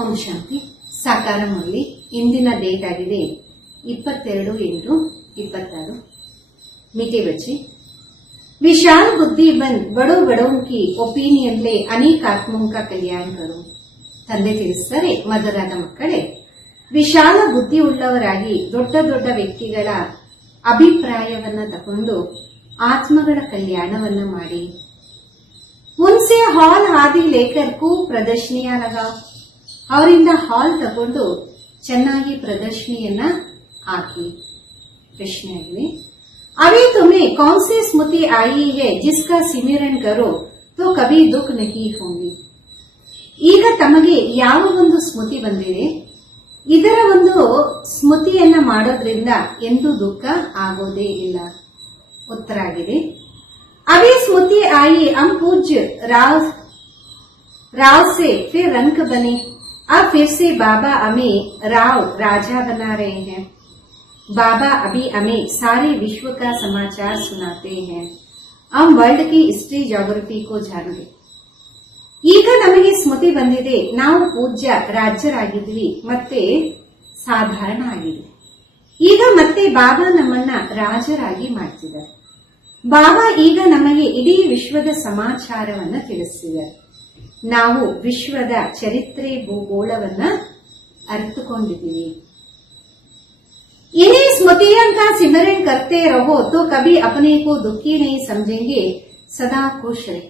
ಓಂ ಶಾಂತಿ. ಸಾಕಾರ ಮುರಳಿ. ಇಂದಿನ ಡೇಟ್ ಆಗಿದೆ 22/8/26. मीठे बच्चे, विशाल बुद्धि बन बड़ों बड़ों की ಒಪಿನಿಯನ್ ले अनेक आत्मों का कल्याण करो. ತಂದೆ ತಿಳಿಸ್ತಾರೆ, ಮಧುರಾದ ಮಕ್ಕಳೇ, ವಿಶಾಲ ಬುದ್ಧಿ ಉಳ್ಳವರಾಗಿ ದೊಡ್ಡ ದೊಡ್ಡ ವ್ಯಕ್ತಿಗಳ ಅಭಿಪ್ರಾಯವನ್ನ ತಗೊಂಡು ಆತ್ಮಗಳ ಕಲ್ಯಾಣವನ್ನ ಮಾಡಿ. ಉನ್ಸೆ ಹಾಲ್ ಹಾದಿ ಲೇಕರ್ ಕೂ ಪ್ರದರ್ಶನಿಯ ಲಗಾವ್. ಅವರಿಂದ ಹಾಲ್ ತಗೊಂಡು ಚೆನ್ನಾಗಿ ಪ್ರದರ್ಶನಿಯನ್ನ ಹಾಕಿ. ಪ್ರಶ್ನೆ ಆಗಿದೆ, अभी तुम्हें कौन सी स्मृति आई है जिसका सिमरन करो तो कभी दुख नहीं होंगे. ಈಗ ತಮಗೆ ಯಾವ ಒಂದು ಸ್ಮೃತಿ ಬಂದಿದೆ, ಇದರ ಒಂದು ಸ್ಮೃತಿಯನ್ನ ಮಾಡೋದ್ರಿಂದ ಎಂದೂ ದುಃಖ ಆಗೋದೇ ಇಲ್ಲ. ಉತ್ತರ ಆಗಿದೆ, अभी स्मृति आई हम पूज्य राव से फिर रंक बने, अब फिर से बाबा हमें राव राजा बना रहे हैं. बाबा अभी हमें सारे विश्व का समाचार सुनाते हैं. हम वर्ल्ड की हिस्ट्री ज्योग्राफी को जानेंगे. ಈಗ ನಮಗೆ ಸ್ಮೃತಿ ಬಂದಿದೆ, ನಾವು ಪೂಜ್ಯ ರಾಜ್ಯರಾಗಿದ್ವಿ ಮತ್ತೆ ಸಾಧಾರಣ ಆಗಿದ್ವಿ. ಈಗ ಮತ್ತೆ ಬಾಬಾ ನಮ್ಮನ್ನ ರಾಜರಾಗಿ ಮಾಡ್ತಿದ್ದಾರೆ. ಬಾಬಾ ಈಗ ನಮಗೆ ಇಡೀ ವಿಶ್ವದ ಸಮಾಚಾರವನ್ನ ತಿಳಿಸಿದ್ದಾರೆ. ನಾವು ವಿಶ್ವದ ಚರಿತ್ರೆ ಭೂಗೋಳವನ್ನ ಅರಿತುಕೊಂಡಿದ್ದೀವಿ. इन्हीं स्मृतियों का सिमरन करते रहो तो कभी अपने को दुखी नहीं समझेंगे, सदा खुश रहे.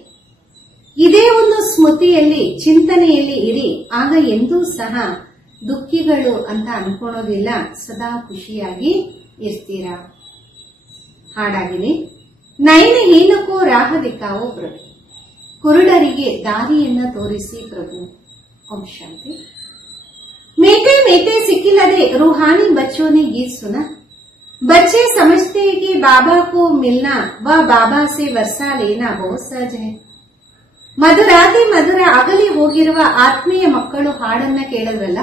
ಇದೇ ಒಂದು ಸ್ಮೃತಿಯಲ್ಲಿ ಚಿಂತನೆಯಲ್ಲಿ ಇರಿ, ಆಗ ಎಂದೂ ಸಹ ದುಃಖಿಗಳು ಅಂತ ಅನ್ಕೊಳ್ಳೋದಿಲ್ಲ, ಸದಾ ಖುಷಿಯಾಗಿ ಇರ್ತೀರಾ. ಹಾಡಾಗಿದೆ, ನೈನ ಹೀನಕ್ಕೂ ರಾಹ ದಿಕ್ಕಾವೋ ಪ್ರಭು. ಕುರುಡರಿಗೆ ದಾರಿಯನ್ನ ತೋರಿಸಿ ಪ್ರಭು. ಓಂ ಶಾಂತಿ. मीठे मीठे सिक्किलरे रूहानी बच्चों ने गीत सुना. बच्चे समझते हैं कि बाबा को मिलना व बाबा से वर्षा लेना बहुत सहज है. ಮಧುರಾತಿ ಮಧುರ ಅಗಲಿ ಹೋಗಿರುವ ಆತ್ಮೀಯ ಮಕ್ಕಳು ಹಾಡನ್ನ ಕೇಳೋದಲ್ಲ.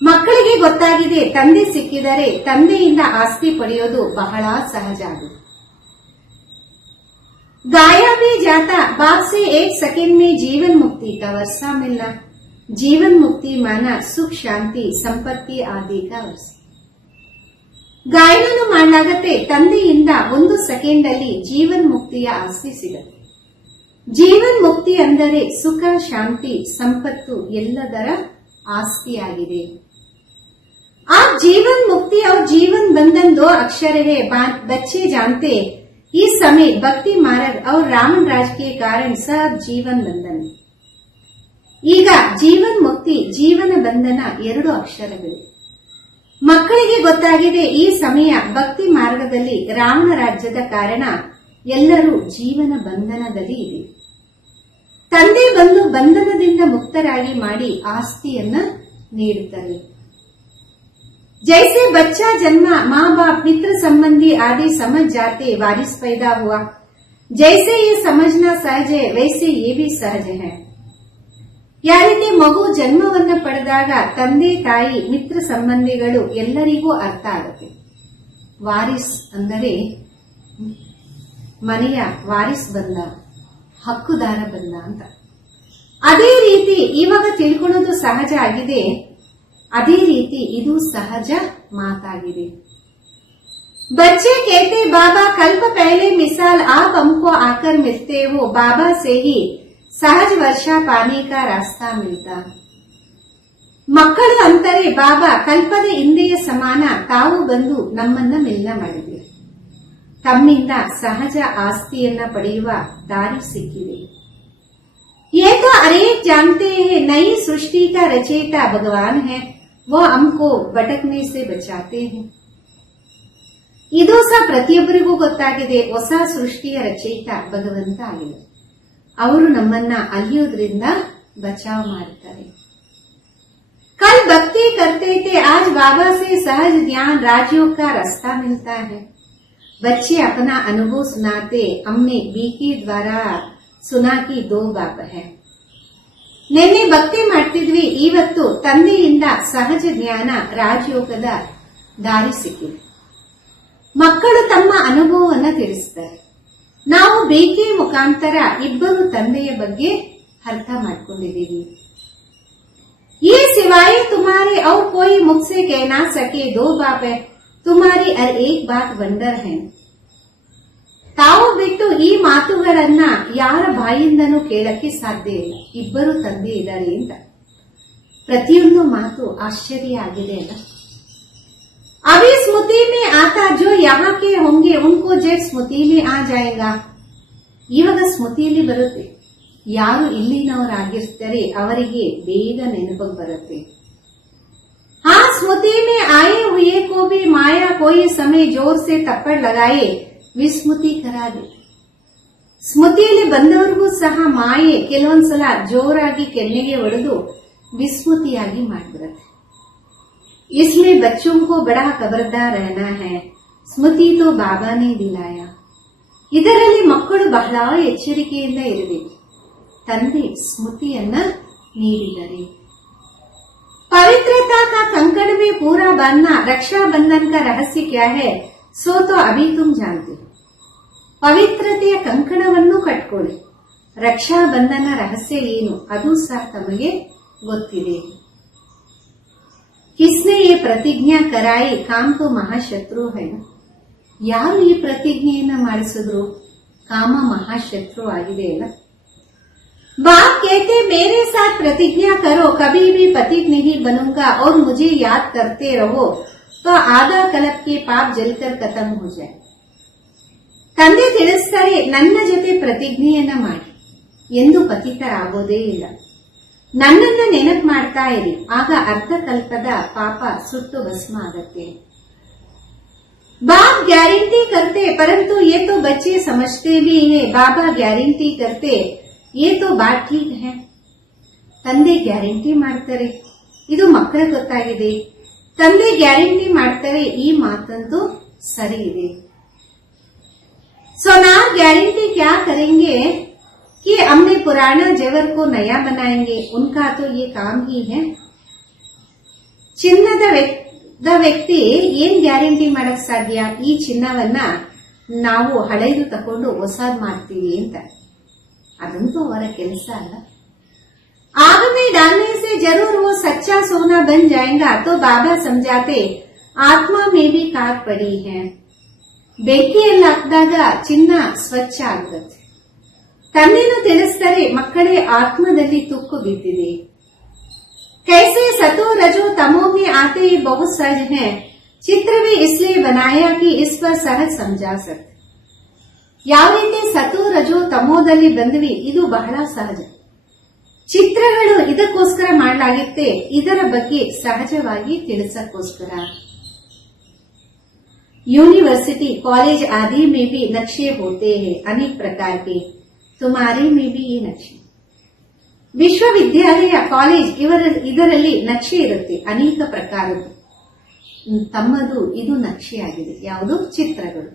ಮಕ್ಕಳಿಗೆ ಗೊತ್ತಾಗಿದೆ, ತಂದೆ ಸಿಕ್ಕಿದರೆ ತಂದೆಯಿಂದ ಆಸ್ತಿ ಪಡೆಯೋದು ಬಹಳ ಸಹಜ ಆಗಿದೆ. गाया भी जाता बाप से एक सेकंड में जीवन मुक्ति का वर्षा मिलना. जीवन मुक्ति माना सुख शांति संपत्ति आदि का वर्ष. ಗಾಯನ ಮಾಡಲಾಗತ್ತೆ, ತಂದೆಯಿಂದ 1 ಸೆಕೆಂಡ್ ಅಲ್ಲಿ ಜೀವನ್ ಮುಕ್ತಿಯ ಆಸ್ತಿ ಸಿಗುತ್ತೆ. ಜೀವನ್ ಮುಕ್ತಿ ಅಂದರೆ ಸುಖ ಶಾಂತಿ ಸಂಪತ್ತು ಎಲ್ಲದರ ಆಸ್ತಿಯಾಗಿದೆ. आप जीवन मुक्ति और जीवन बंधन 2 अक्षर है. बच्चे जानते इस समय भक्ति मार्ग और रावण राज के कारण सब जीवन बंधन. ಈಗ ಜೀವನ್ ಮುಕ್ತಿ ಜೀವನ ಬಂಧನ 2 ಅಕ್ಷರಗಳು. ಮಕ್ಕಳಿಗೆ ಗೊತ್ತಾಗಿದೆ, ಈ ಸಮಯ ಭಕ್ತಿ ಮಾರ್ಗದಲ್ಲಿ ರಾವಣ ರಾಜ್ಯದ ಕಾರಣ ಎಲ್ಲರೂ ಜೀವನ ಬಂಧನದಲ್ಲಿ ಇದೆ. ತಂದೆ ಬಂದು ಬಂಧನದಿಂದ ಮುಕ್ತರಾಗಿ ಮಾಡಿ ಆಸ್ತಿಯನ್ನ ನೀಡುತ್ತಾರೆ. जैसे बच्चा जन्मा माँ बाप मित्र संबंधी आदि समझ जाते वारिस पैदा हुआ. जैसे ये समझना सहज है वैसे ये भी सहज है. ಯಾವ ರೀತಿ ಮಗು ಜನ್ಮವನ್ನ ಪಡೆದಾಗ ತಂದೆ ತಾಯಿ ಮಿತ್ರ ಸಂಬಂಧಿಗಳು ಎಲ್ಲರಿಗೂ ಅರ್ಥ ಆಗುತ್ತೆ. ವಾರಿಸ್ ಅಂದರೆ ಮನೆಯ ವಾರಿಸ್ ಬಂದ, ಹಕ್ಕುದಾರ ಬಂದ ಅಂತ. ಅದೇ ರೀತಿ ಇವಾಗ ತಿಳ್ಕೊಳ್ಳೋದು ಸಹಜ ಆಗಿದೆ, ಅದೇ ರೀತಿ ಇದು ಸಹಜ ಮಾತಾಗಿದೆ. बच्चे कहते बाबा कल्प पहले मिसाल आप हमको आकर मिलते हो, बाबा से ही ಸಹಜ ವರ್ಷ ಪಾನಿ ಕಾ ರಾಸ್ತಾ ಮಿಲ್ತಾ. ಮಕ್ಕಳು ಅಂತಾರೆ, ಬಾಬಾ ಕಲ್ಪದ ಹಿಂದೆಯ ಸಮಾನ ತಾವು ಬಂದು ನಮ್ಮನ್ನ ಮಿಲನ ಮಾಡಿದಿರಿ, ತಮ್ಮಿಂದ ಸಹಜ ಆಸ್ತಿಯನ್ನ ಪಡೆಯುವ ದಾರಿ ಸಿಕ್ಕಿದೆ. ये तो अनेक जानते हैं नई सृष्टि का रचयिता भगवान है, वो हमको भटकने से बचाते हैं. ಇದು ಸಹ ಪ್ರತಿಯೊಬ್ಬರಿಗೂ ಗೊತ್ತಾಗಿದೆ, ಹೊಸ ಸೃಷ್ಟಿಯ ರಚಯಿತ ಭಗವಂತ ಆಗಿದೆ. ಅವರು ನಮ್ಮನ್ನ ಅಲಿಯೋದ್ರಿಂದ ಬಚಾವ್ ಮಾಡ್ತಾರೆ. कल भक्ति करते थे आज बाबा से सहज ज्ञान राजयोग का रास्ता मिलता है. बच्चे अपना अनुभव सुनाते, हमने बीके द्वारा सुना की 2 बाप है. ನಿನ್ನೆ ಭಕ್ತಿ ಮಾಡ್ತಿದ್ವಿ, ಇವತ್ತು ತಂದೆಯಿಂದ ಸಹಜ ಜ್ಞಾನ ರಾಜಯೋಗದ ದಾರಿ ಸಿಕ್ಕಿದೆ. ಮಕ್ಕಳು ತಮ್ಮ ಅನುಭವವನ್ನು ತಿಳಿಸ್ತಾರೆ. ನಾವು ಬೇಕೆ ಮುಖಾಂತರ ಇಬ್ಬರು ತಂದೆಯ ಬಗ್ಗೆ ಅರ್ಥ ಮಾಡ್ಕೊಂಡಿದ್ದೀವಿ. ये सिवाय तुम्हारे और कोई मुझसे कह ना सके, दो बाप है तुम्हारी हर एक बात वंडर है. ತಾವು ಬಿಟ್ಟು ಈ ಮಾತುಗಳನ್ನ ಯಾರ ಬಾಯಿಂದನೂ ಕೇಳಕ್ಕೆ ಸಾಧ್ಯ ಇಲ್ಲ. ಇಬ್ಬರು ತಂದೆ ಇದ್ದಾರೆ ಅಂತ ಪ್ರತಿಯೊಂದು ಮಾತು ಆಶ್ಚರ್ಯ ಆಗಿದೆ ಅಲ್ಲ. अभी स्मृति में आता जो यहाँ के होंगे उनको जब स्मृति में आ जाएगा. ಇವಾಗ ಸ್ಮೃತಿಯಲ್ಲಿ ಬರುತ್ತೆ, ಯಾರು ಇಲ್ಲಿನವರಾಗಿರ್ತಾರೆ ಅವರಿಗೆ ಬೇಗ ನೆನಪು ಬರುತ್ತೆ. हाँ स्मृति में आए हुए को भी माया कोई समय जोर से थप्पड़ लगाए ವಿಸ್ಮೃತಿ ಕರಾದೆ. ಸ್ಮೃತಿಯಲ್ಲಿ ಬಂದವರಿಗೂ ಸಹ ಮಾಯೆ ಕೆಲವೊಂದ್ಸಲ ಜೋರಾಗಿ ಕೆನ್ನೆಗೆ ಹೊಡೆದು ವಿಸ್ಮೃತಿಯಾಗಿ ಮಾಡಿಬಿಡುತ್ತೆ. इसमें बच्चों को बड़ा खबरदार रहना है, ಸ್ಮೃತಿ ತೋ ಬಾಬಾನೇ ದಿಲಾಯ. ಇದರಲ್ಲಿ ಮಕ್ಕಳು ಬಹಳ ಎಚ್ಚರಿಕೆಯಿಂದ ಇರಬೇಕು. ತಂದೆ ಸ್ಮೃತಿಯನ್ನ ನೀಡಿದರೆ. पवित्रता का कंकड़ में पूरा बांधना, रक्षा बंधन का रहस्य क्या है सो तो अभी तुम जानते. ಪವಿತ್ರತೆಯ ಕಂಕಣವನ್ನು ಕಟ್ಕೊಳ್ಳಿ, ರಕ್ಷಾ ಬಂಧನ ರಹಸ್ಯ ಏನು ಅದು ಸಹ ತಮಗೆ ಗೊತ್ತಿದೆ. किसने ये प्रतिज्ञा कराई काम तो महाशत्रु है. ಯಾರು ಈ ಪ್ರತಿಜ್ಞೆಯನ್ನ ಮಾಡಿಸಿದ್ರು? ಕಾಮ ಮಹಾಶತ್ರು ಆಗಿದೆ ಅಲ್ಲ. बाप कहते मेरे साथ प्रतिज्ञा करो कभी भी पतित नहीं बनूंगा और मुझे याद करते रहो तो आधा कलप के पाप जलकर खत्म हो जाए. ತಂದೆ ತಿಳಿಸ್ತಾರೆ, ನನ್ನ ಜೊತೆ ಪ್ರತಿಜ್ಞೆಯನ್ನ ಮಾಡಿ, ಎಂದು ಪತಿತರಾಗೋದೇ ಇಲ್ಲ. ನನ್ನನ್ನ ನೆನಪು ಮಾಡ್ತಾ ಇರಿ, ಆಗ ಅರ್ಧಕಲ್ಪದ ಪಾಪ ಸುಟ್ಟು ಭಸ್ಮ ಆಗತ್ತೆ. बाप गारंटी करते परंतु ये तो बच्चे समझते भी है. बाबा गारंटी करते ये तो बात ठीक है. ತಂದೆ ಗ್ಯಾರಂಟಿ ಮಾಡ್ತಾರೆ, ಇದು ಮಕ್ಕಳ ಗೊತ್ತಾಗಿದೆ. ತಂದೆ ಗ್ಯಾರಂಟಿ ಮಾಡ್ತಾರೆ, ಈ ಮಾತಂತೂ ಸರಿ ಇದೆ. सोनार गारंटी क्या करेंगे कि हमने पुराना जेवर को नया बनाएंगे, उनका तो ये काम ही है. ಚಿನ್ನದ ವ್ಯಕ್ತಿ ಏನ್ ಗ್ಯಾರಂಟಿ ಮಾಡಕ್ ಸಾಧ್ಯ? ಈ ಚಿನ್ನವನ್ನ ನಾವು ಹಳೆದು ತಕೊಂಡು ಹೊಸದ್ ಮಾಡ್ತೀವಿ ಅಂತ. ಅದಂತೂ ಅವರ ಕೆಲಸ ಅಲ್ಲ. आग में डालने से जरूर वो सच्चा सोना बन जाएगा. तो बाबा समझाते आत्मा में भी काट पड़ी है. ಬೆಂಕಿಯಲ್ಲಿ ಹಾಕಿದಾಗ ಚಿನ್ನ ಸ್ವಚ್ಛ ಆಗುತ್ತೆ. ತಂದೆನೂ ತಿಳಿಸ್ತಾರೆ, ಮಕ್ಕಳೇ ಆತ್ಮದಲ್ಲಿ ತುಕ್ಕು ಬಿದ್ದಿದೆ. कैसे सतो रजो तमो में आते ही बहुत सहज है. चित्र भी इसलिए बनाया कि इस पर सहज समझा सकते. ಯಾವ ರೀತಿ ಸತು ರಜೋ ತಮೋದಲ್ಲಿ ಬಂದ್ವಿ, ಇದು ಬಹಳ ಸಹಜ. ಚಿತ್ರಗಳು ಇದಕ್ಕೋಸ್ಕರ ಮಾಡಲಾಗಿತ್ತೆ, ಇದರ ಬಗ್ಗೆ ಸಹಜವಾಗಿ ತಿಳಿಸಕ್ಕೋಸ್ಕರ. यूनिवर्सिटी कॉलेज आदि में भी नक्शे होते हैं अनेक प्रकार के. तुम्हारे में भी ये नक्शे. ವಿಶ್ವವಿದ್ಯಾಲಯ ಕಾಲೇಜ್ ಇದರಲ್ಲಿ ನಕ್ಷೆ ಇರುತ್ತೆ, ಅನೇಕ ಪ್ರಕಾರದ್ದು. ತಮ್ಮದು ಇದು ನಕ್ಷೆಯಾಗಿದೆ. ಯಾವುದು? ಚಿತ್ರಗಳು.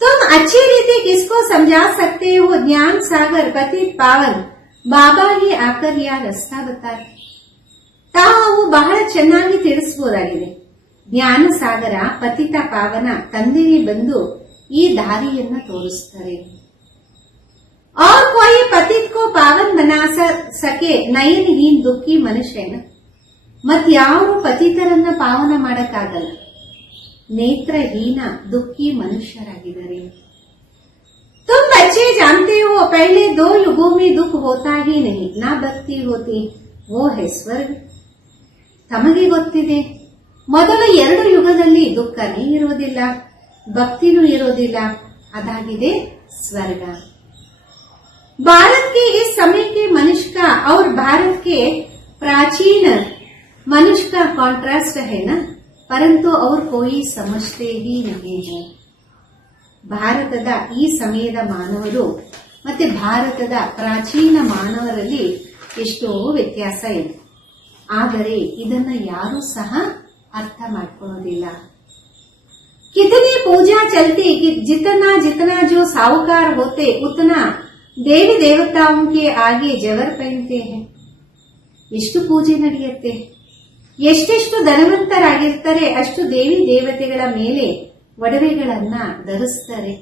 तुम अच्छी रीति किसको समझा सकते हो? ज्ञान सागर पति पावन बाबा ही आकर यह रास्ता बताते. ತಾವು ಬಹಳ ಚೆನ್ನಾಗಿ ತಿಳಿಸಬಹುದಾಗಿದೆ. ಜ್ಞಾನ ಸಾಗರ ಪತಿತ ಪಾವನ ತಂದೆಯೇ ಬಂದು ಈ ದಾರಿಯನ್ನ ತೋರಿಸ್ತಾರೆ. और कोई पतित को पावन बना सके नयनहीन दुखी मनुष्यನ. ಮತ್ಯಾರು ಪತಿತರನ್ನ ಪಾವನ ಮಾಡಕ್ಕಾಗಲ್ಲ, ನೇತ್ರಹೀನ ದುಃಖಿ ಮನುಷ್ಯರಾಗಿದ್ದಾರೆ. तुम बच्चे जानते हो पहले 2 युगों में दुख होता ही नहीं, ना भक्ति होती, वो है स्वर्ग. ತಮಗೆ ಗೊತ್ತಿದೆ, ಮೊದಲ 2 ಯುಗದಲ್ಲಿ ದುಃಖನೇ ಇರೋದಿಲ್ಲ, ಭಕ್ತಿನೂ ಇರೋದಿಲ್ಲ, ಅದಾಗಿದೆ ಸ್ವರ್ಗ. भारत के इस समय के मनुष्य का और भारत के प्राचीन मनुष्य का कॉन्ट्रास्ट है ना, परंतु और कोई समझते ही नहीं है. ಭಾರತದ ಈ ಸಮಯದ ಮಾನವರು ಮತ್ತೆ ಭಾರತದ ಪ್ರಾಚೀನ ಮಾನವರಲ್ಲಿ ಎಷ್ಟೋ ವ್ಯತ್ಯಾಸ ಇದೆ, ಆದರೆ ಇದನ್ನ ಯಾರೂ ಸಹ ಅರ್ಥ ಮಾಡ್ಕೊಳ್ಳೋದಿಲ್ಲ. कितनी पूजा चलती कि जितना जितना जो साहूकार होते उतना देवी देवताओं के आगे जवर पहनते हैं. ಎಷ್ಟು ಪೂಜೆ ನಡೆಯುತ್ತೆ, ಎಷ್ಟೆಷ್ಟು ಧನವಂತರಾಗಿರ್ತಾರೆ ಅಷ್ಟು ದೇವಿ ದೇವತೆಗಳ ಮೇಲೆ ಒಡವೆಗಳನ್ನ ಧರಿಸ್ತಾರೆ.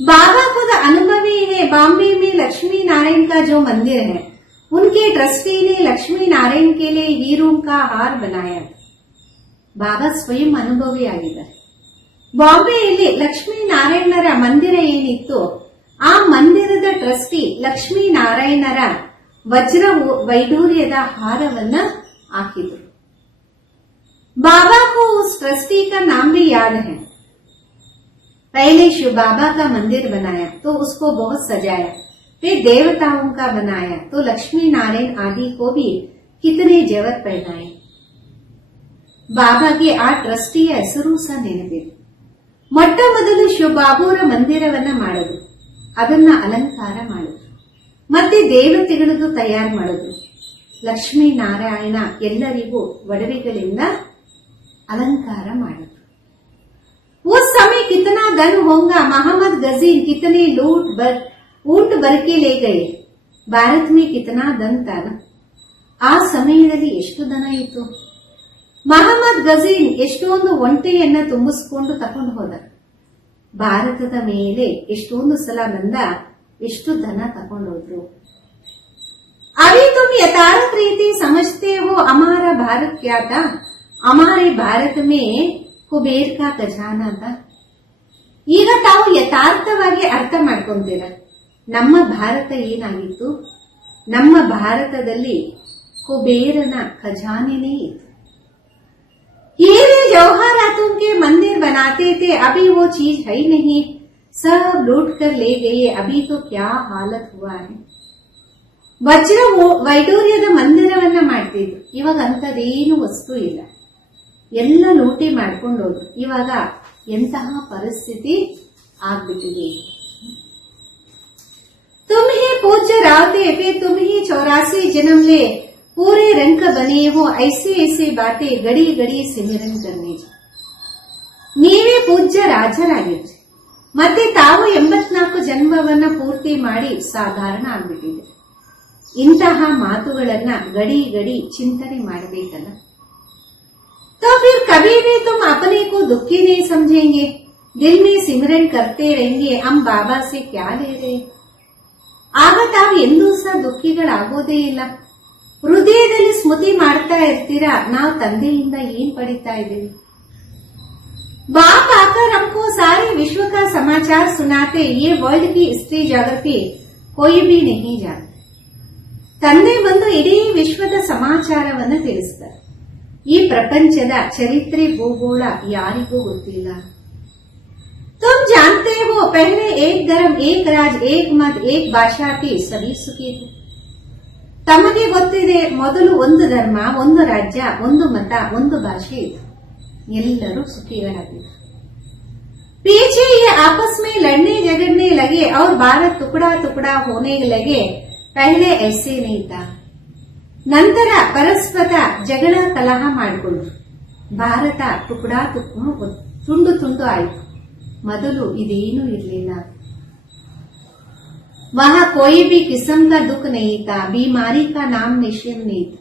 बाबा खुद अनुभवी है. बॉम्बे में लक्ष्मी नारायण का जो मंदिर है उनके ट्रस्टी ने लक्ष्मी नारायण के लिए हीरों का हार बनाया था. ಬಾಬಾ ಸ್ವಯಂ ಅನುಭವಿಯಾಗಿದ್ದಾರೆ. ಬಾಂಬೆಯಲ್ಲಿ ಲಕ್ಷ್ಮೀನಾರಾಯಣರ ಮಂದಿರ ಏನಿತ್ತು ಆ ಮಂದಿರದ ಟ್ರಸ್ಟಿ ಲಕ್ಷ್ಮೀನಾರಾಯಣರ ವಜ್ರ ವೈಡೂರ್ಯದ ಹಾರವನ್ನ ಹಾಕಿದ್ರು. बाबा को उस ट्रस्टी का नाम भी याद है. पहले शिव बाबा का मंदिर बनाया तो उसको बहुत सजाया, फिर देवताओं का बनाया तो लक्ष्मी नारायण आदि को भी कितने जेवर पहनाए. ಬಾಬಾಗೆ ಆ ಟ್ರಸ್ಟಿಯ ಹೆಸರು ಸಹ ನೆನಪಿದೆ. ಮೊಟ್ಟ ಮೊದಲು ಶಿವಬಾಬುರ ಮಂದಿರವನ್ನ ಮಾಡಿದ್ರು, ಅದನ್ನ ಅಲಂಕಾರ ಮಾಡಿದ್ರು, ಮತ್ತೆ ದೇವತೆಗಳದ್ದು ತಯಾರು ಮಾಡಿದ್ರು. ಲಕ್ಷ್ಮೀ ನಾರಾಯಣ ಎಲ್ಲರಿಗೂ ಒಡವೆಗಳಿಂದ अलंकार ಮಾಡಿದ್ರು. उस समय कितना धन होगा, मोहम्मद गजीन कितने ऊंट भर के ले गए. भारत में कितना धन था ना, ಆ ಸಮಯದಲ್ಲಿ ಎಷ್ಟು ದನ ಇತ್ತು. ಮೊಹಮ್ಮದ್ ಗಜೀನ್ ಎಷ್ಟೊಂದು ಒಂಟೆಯನ್ನ ತುಂಬಿಸಿಕೊಂಡು ತಕೊಂಡು ಹೋದ. ಭಾರತದ ಮೇಲೆ ಎಷ್ಟೊಂದು ಸಲ ಬಂದ, ಎಷ್ಟು ದನ ತಕೊಂಡು ಹೋದ್ರು. अभी तुम यथार्थ रीति समझते हो हमारा भारत क्या था. हमारे भारत में कुबेर का ಖಜಾನಾ था. ಈಗ ತಾವು ಯಥಾರ್ಥವಾಗಿ ಅರ್ಥ ಮಾಡ್ಕೊಂತೀರ ನಮ್ಮ ಭಾರತ ಏನಾಗಿತ್ತು. ನಮ್ಮ ಭಾರತದಲ್ಲಿ ಕುಬೇರನ ಖಜಾನೆನೇ ಇತ್ತು. हीरे जवाहरातों के मंदिर बनाते थे, अभी वो चीज है ही नहीं, सब लूट कर ले गए. अभी तो क्या हालत हुआ है. ವಜ್ರ ವೈಡೂರ್ಯದ ಮಂದಿರವನ್ನ ಮಾಡ್ತಿದ್ರು, ಇವಾಗ ಅಂತದೇನು ವಸ್ತು ಇಲ್ಲ, ಎಲ್ಲ ಲೂಟಿ ಮಾಡ್ಕೊಂಡು ಹೋದ್ರು. ಇವಾಗ ಎಂತಹ ಪರಿಸ್ಥಿತಿ ಆಗ್ಬಿಟ್ಟಿದೆ. तुम ही पूज्य रावते, फिर तुम ही 84 जन्म ले, पूरे रंग बने हो, ऐसे ऐसे बातें गड़ी गड़ी सिमरन करने. ನೀವೇ ಪೂಜ್ಯ ರಾಜರಾಗಿದ್ರಿ, ಮತ್ತೆ ತಾವು 84 ಜನ್ಮವನ್ನ ಪೂರ್ತಿ ಮಾಡಿ ಸಾಧಾರಣ ಆಗ್ಬಿಟ್ಟಿದೆ. ಇಂತಹ ಮಾತುಗಳನ್ನ ಗಡಿ ಗಡಿ ಚಿಂತನೆ ಮಾಡಬೇಕಲ್ಲ. तो फिर कभी भी तुम अपने को दुखी नहीं समझेंगे, दिल में सिमरन करते रहेंगे, हम बाबा से क्या ले रहे. ಆಗ ತಾವು ಎಂದೂ ಸಹ ದುಃಖಿಗಳಾಗೋದೇ ಇಲ್ಲ. ಹೃದಯದಲ್ಲಿ ಸ್ಮೃತಿ ಮಾಡ್ತಾ ಇರ್ತೀರಾ, ನಾವು ತಂದೆಯಿಂದ ಏನ್ ಪಡಿತಾ ಇದ್ದೀವಿ. बाप आकर हमको सारे विश्व का समाचार सुनाते, ये वर्ल्ड की हिस्ट्री ज्योग्राफी कोई भी नहीं जानते. ತಂದೆ ಬಂದು ಇಡೀ ವಿಶ್ವದ ಸಮಾಚಾರವನ್ನು ತಿಳಿಸ್ತಾರೆ. ಈ ಪ್ರಪಂಚದ ಚರಿತ್ರೆ ಭೂಗೋಳ ಯಾರಿಗೂ ಗೊತ್ತಿಲ್ಲ. तुम जानते हो पहले एक धर्म एक राज एक मत एक ಭಾಷಾ थी, सभी सुखी थे. ತಮಗೆ ಗೊತ್ತಿದೆ, ಮೊದಲು ಒಂದು ಧರ್ಮ, ಒಂದು ರಾಜ್ಯ, ಒಂದು ಮತ, ಒಂದು ಭಾಷೆ ಇದೆ, ಎಲ್ಲರೂ ಸುಖಿಗಳಾಗಿದ್ದರು. पीछे ये आपस में लड़ने झगड़ने लगे और भारत टुकड़ा टुकड़ा होने लगे. पहले ऐसे नहीं था. ನಂತರ ಪರಸ್ಪರ ಜಗಳ ಕಲಹ ಮಾಡಿಕೊಂಡ್ರು. ಭಾರತ ಟುಕಡಾ ತುಂಡು ತುಂಡು ಆಯಿತು. ಮೊದಲು ಇದೇನೂ ಇರಲಿಲ್ಲ. वहां कोई भी किस्म का दुख नहीं था, बीमारी का नाम निशान नहीं था.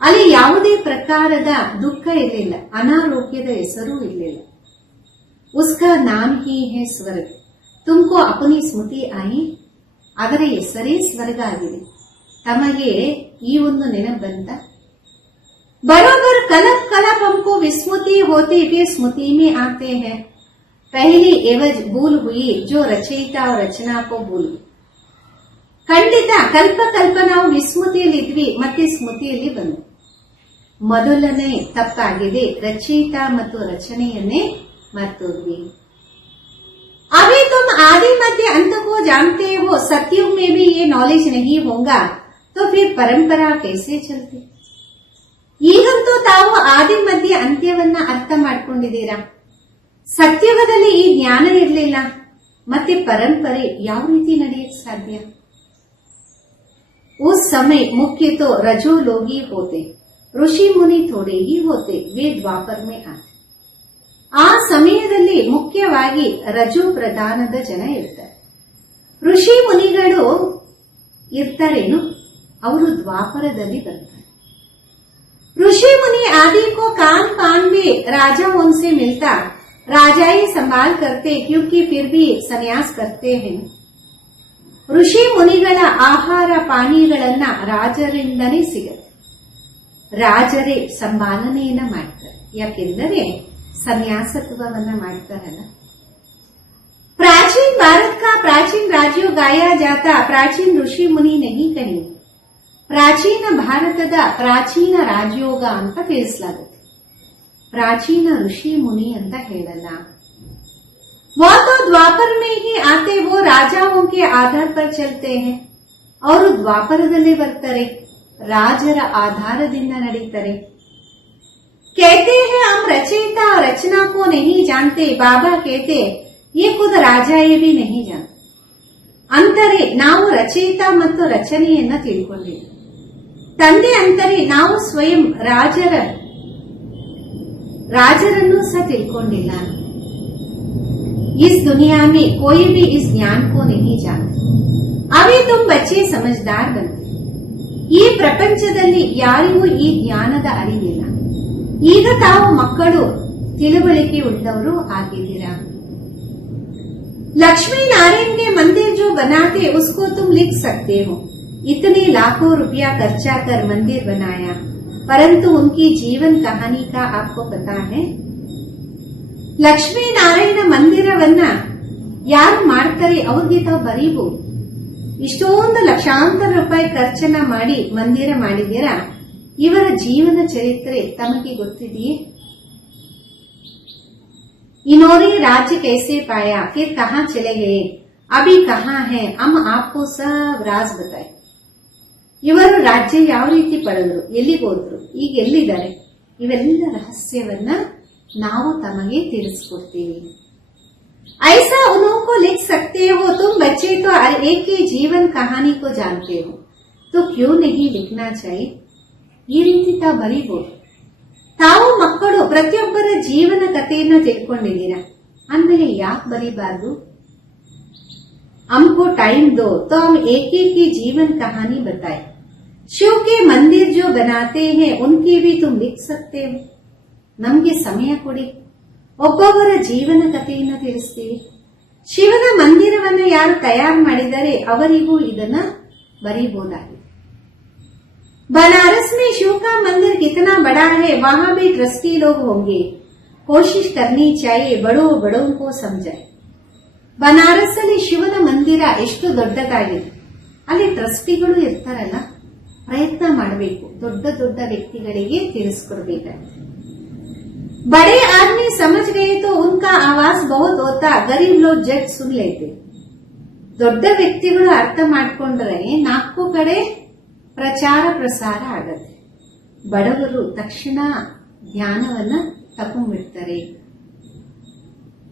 ಅಲ್ಲಿ ಯಾವುದೇ ಪ್ರಕಾರದ ದುಃಖ ಇರಲಿಲ್ಲ, ಅನಾರೋಗ್ಯದ ಹೆಸರು ಇರಲಿಲ್ಲ. उसका नाम ही है स्वर्ग. तुमको अपनी स्मृति आई, ಅದರ ಹೆಸರೇ ಸ್ವರ್ಗ ಆಗಿದೆ. ತಮಗೆ ಈ ಒಂದು ನೆನಪು ಬಂತ. बरोबर कलप कलप हमको विस्मृति होती, फिर स्मृति में आते हैं. पहली एवज भूल हुई जो रचयिता और रचना को भूल. ಖಂಡಿತ ಕಲ್ಪ ಕಲ್ಪ ನಾವು ವಿಸ್ಮೃತಿಯಲ್ಲಿದ್ವಿ, ಮತ್ತೆ ಸ್ಮೃತಿಯಲ್ಲಿ ಬಂದ್ವಿ. ಮೊದಲನೇ ತಪ್ಪಾಗಿದೆ, ರಚಯಿತ ಮತ್ತು ರಚನೆಯನ್ನೇ ಮರ್ತೋದ್ವಿ. अभी तुम आदि मध्य अंत को जानते हो, सतयुग में भी ये नॉलेज नहीं होगा तो फिर परंपरा कैसे चलती. ಈಗಂತೂ ತಾವು ಆದಿ ಮಧ್ಯ ಅಂತ್ಯವನ್ನ ಅರ್ಥ ಮಾಡ್ಕೊಂಡಿದ್ದೀರಾ. ಸತ್ಯುಗದಲ್ಲಿ ಈ ಜ್ಞಾನ ಇರಲಿಲ್ಲ, ಮತ್ತೆ ಪರಂಪರೆ ಯಾವ ರೀತಿ ನಡೆಯಕ್ಕೆ ಸಾಧ್ಯ. उस समय मुख्य तो रजो लोग ही होते, ಋಷಿ ಮುನಿ ಥೋಡೆ ही होते, वे ದ್ವಾಪರ में आते. ಆ ಸಮಯದಲ್ಲಿ ಮುಖ್ಯವಾಗಿ ರಜೋ ಪ್ರಧಾನದ ಜನ ಇರ್ತಾರೆ. ಋಷಿ ಮುನಿಗಳು ಇರ್ತಾರೇನು, ಅವರು ದ್ವಾಪರದಲ್ಲಿ ಬರ್ತಾರೆ. ऋषि मुनि आदि को कान कान में राजा उनसे मिलता, राजा ही संभाल करते, क्योंकि फिर भी संन्यास करते हैं. ಋಷಿ ಮುನಿಗಳ ಆಹಾರ ಪಾನೀಯಗಳನ್ನ ರಾಜರಿಂದಲೇ ಸಿಗುತ್ತೆ. ರಾಜರೇ ಸಂಪಾದನೆಯನ್ನ ಮಾಡ್ತಾರೆ. ಯಾಕೆಂದರೆ ಸನ್ಯಾಸತ್ವವನ್ನ ಮಾಡ್ತಾರಲ್ಲ. प्राचीन भारत का प्राचीन राज्यों गाया जाता प्राचीन ಋಷಿ ಮುನಿ नहीं कहीं. ಪ್ರಾಚೀನ ಭಾರತದ ಪ್ರಾಚೀನ ರಾಜಯೋಗ ಅಂತ ತಿಳಿಸಲಾಗುತ್ತೆ. ಪ್ರಾಚೀನ ಋಷಿ ಮುನಿ ಅಂತ ಹೇಳಲ್ಲ. वो तो द्वापर में ही आते, वो राजाओं के आधार पर चलते हैं. ಅವರು ದ್ವಾಪರದಲ್ಲೇ ಬರ್ತಾರೆ, ರಾಜರ ಆಧಾರದಿಂದ ನಡೀತಾರೆ. कहते हैं हम रचयिता और रचना को नहीं जानते. बाबा कहते ये खुद ರಾಜ भी नहीं जानते. ಅಂತಾರೆ ನಾವು ರಚಯಿತ ಮತ್ತು ರಚನೆಯನ್ನ ತಿಳ್ಕೊಂಡಿಲ್ಲ. ತಂದೆ ಅಂತಾರೆ ನಾವು ಸ್ವಯಂ ರಾಜರನ್ನು ಸಹ ತಿಳ್ಕೊಂಡಿಲ್ಲ. इस दुनिया में कोई भी इस ज्ञान को नहीं जानते. अभी तुम बच्चे समझदार बनते. ಈ ಪ್ರಪಂಚದಲ್ಲಿ ಯಾರಿಗೂ ಈ ಜ್ಞಾನದ ಅರಿವಿಲ್ಲ. ಈಗ ತಾವು ಮಕ್ಕಳು ತಿಳುವಳಿಕೆ ಉಳ್ಳವರು ಆಗಿದ್ದೀರಾ. लक्ष्मी नारायण के मंदिर जो बनाते उसको तुम लिख सकते हो. इतने लाखों रुपया खर्चा कर मंदिर बनाया, परंतु उनकी जीवन कहानी का आपको पता है? ಲಕ್ಷ್ಮೀ ನಾರಾಯಣ ಮಂದಿರವನ್ನ ಯಾರು ಮಾಡ್ತಾರೆ ಅವ್ರಿಗೆ ತಾವು ಬರೀಬಹುದು. ಇಷ್ಟೊಂದು ಲಕ್ಷಾಂತರ ರೂಪಾಯಿ ಖರ್ಚನ್ನ ಮಾಡಿ ಮಂದಿರ ಮಾಡಿದ್ದೀರಾ, ಇವರ ಜೀವನ ಚರಿತ್ರೆ ತಮಗೆ ಗೊತ್ತಿದೆಯೇ? इन्होंने राज्य कैसे पाया, फिर कहाँ चले गए, अभी कहाँ है, हम आपको सब राज बताए. ಇವರು ರಾಜ್ಯ ಯಾವ ರೀತಿ ಪಡೆದ್ರು, ಎಲ್ಲಿಗೆ ಹೋದ್ರು, ಈಗ ಎಲ್ಲಿದ್ದಾರೆ, ಇವೆಲ್ಲ ರಹಸ್ಯವನ್ನ ನಾವು ತಮಗೆ ತಿಳಿಸ್ಕೊಡ್ತೀವಿ. ऐसा उनको लिख सकते हो. तुम बच्चे तो हर एक की जीवन कहानी को जानते हो, तो क्यों नहीं लिखना चाहिए? ಈ ರೀತಿ ತಾವು ಬರೀಬಹುದು. ತಾವು ಮಕ್ಕಳು ಪ್ರತಿಯೊಬ್ಬರ ಜೀವನ ಕಥೆಯನ್ನು ತಿಳ್ಕೊಂಡಿದ್ದೀರಾ, ಅಂದಮೇಲೆ ಯಾಕೆ ಬರೀಬಾರ್ದು? हमको टाइम दो तो हम एक एक की जीवन कहानी बताए. शिव के मंदिर जो बनाते हैं उनकी भी तुम लिख सकते हो. ನಮಗೆ ಸಮಯ ಕೊಡಿ, ಒಬ್ಬೊಬ್ಬರ ಜೀವನ ಕಥೆಯನ್ನ ತಿಳಿಸ್ತೀವಿ. ಶಿವನ ಮಂದಿರವನ್ನು ಯಾರು ತಯಾರು ಮಾಡಿದರೆ ಅವರಿಗೂ ಇದನ್ನ ಬರೀಬಹುದಾಗಿದೆ. बनारस में शिव का मंदिर कितना बड़ा है, वहां भी ट्रस्टी लोग होंगे. कोशिश करनी चाहिए बड़ों को समझाए. बनारस ಅಲ್ಲಿ ಶಿವನ ಮಂದಿರ ಎಷ್ಟು ದೊಡ್ಡದಾಗಿದೆ, ಅಲ್ಲಿ ಟ್ರಸ್ಟಿಗಳು ಇರ್ತಾರಲ್ಲ, ಪ್ರಯತ್ನ ಮಾಡಬೇಕು, ದೊಡ್ಡ ದೊಡ್ಡ ವ್ಯಕ್ತಿಗಳಿಗೆ ತಿಳಿಸ್ಕೊಡ್ಬೇಕಂತೆ. बड़े आदमी समझ गए तो उनका आवाज बहुत होता, गरीब लोग जट सुन लेते. ದೊಡ್ಡ ವ್ಯಕ್ತಿಗಳು ಅರ್ಥ ಮಾಡ್ಕೊಂಡ್ರೆ ನಾಲ್ಕು ಕಡೆ ಪ್ರಚಾರ ಪ್ರಸಾರ ಆಗತ್ತೆ. ಬಡವರು ತಕ್ಷಣ ಜ್ಞಾನವನ್ನ ತಗೊಂಡ್ಬಿಡ್ತಾರೆ.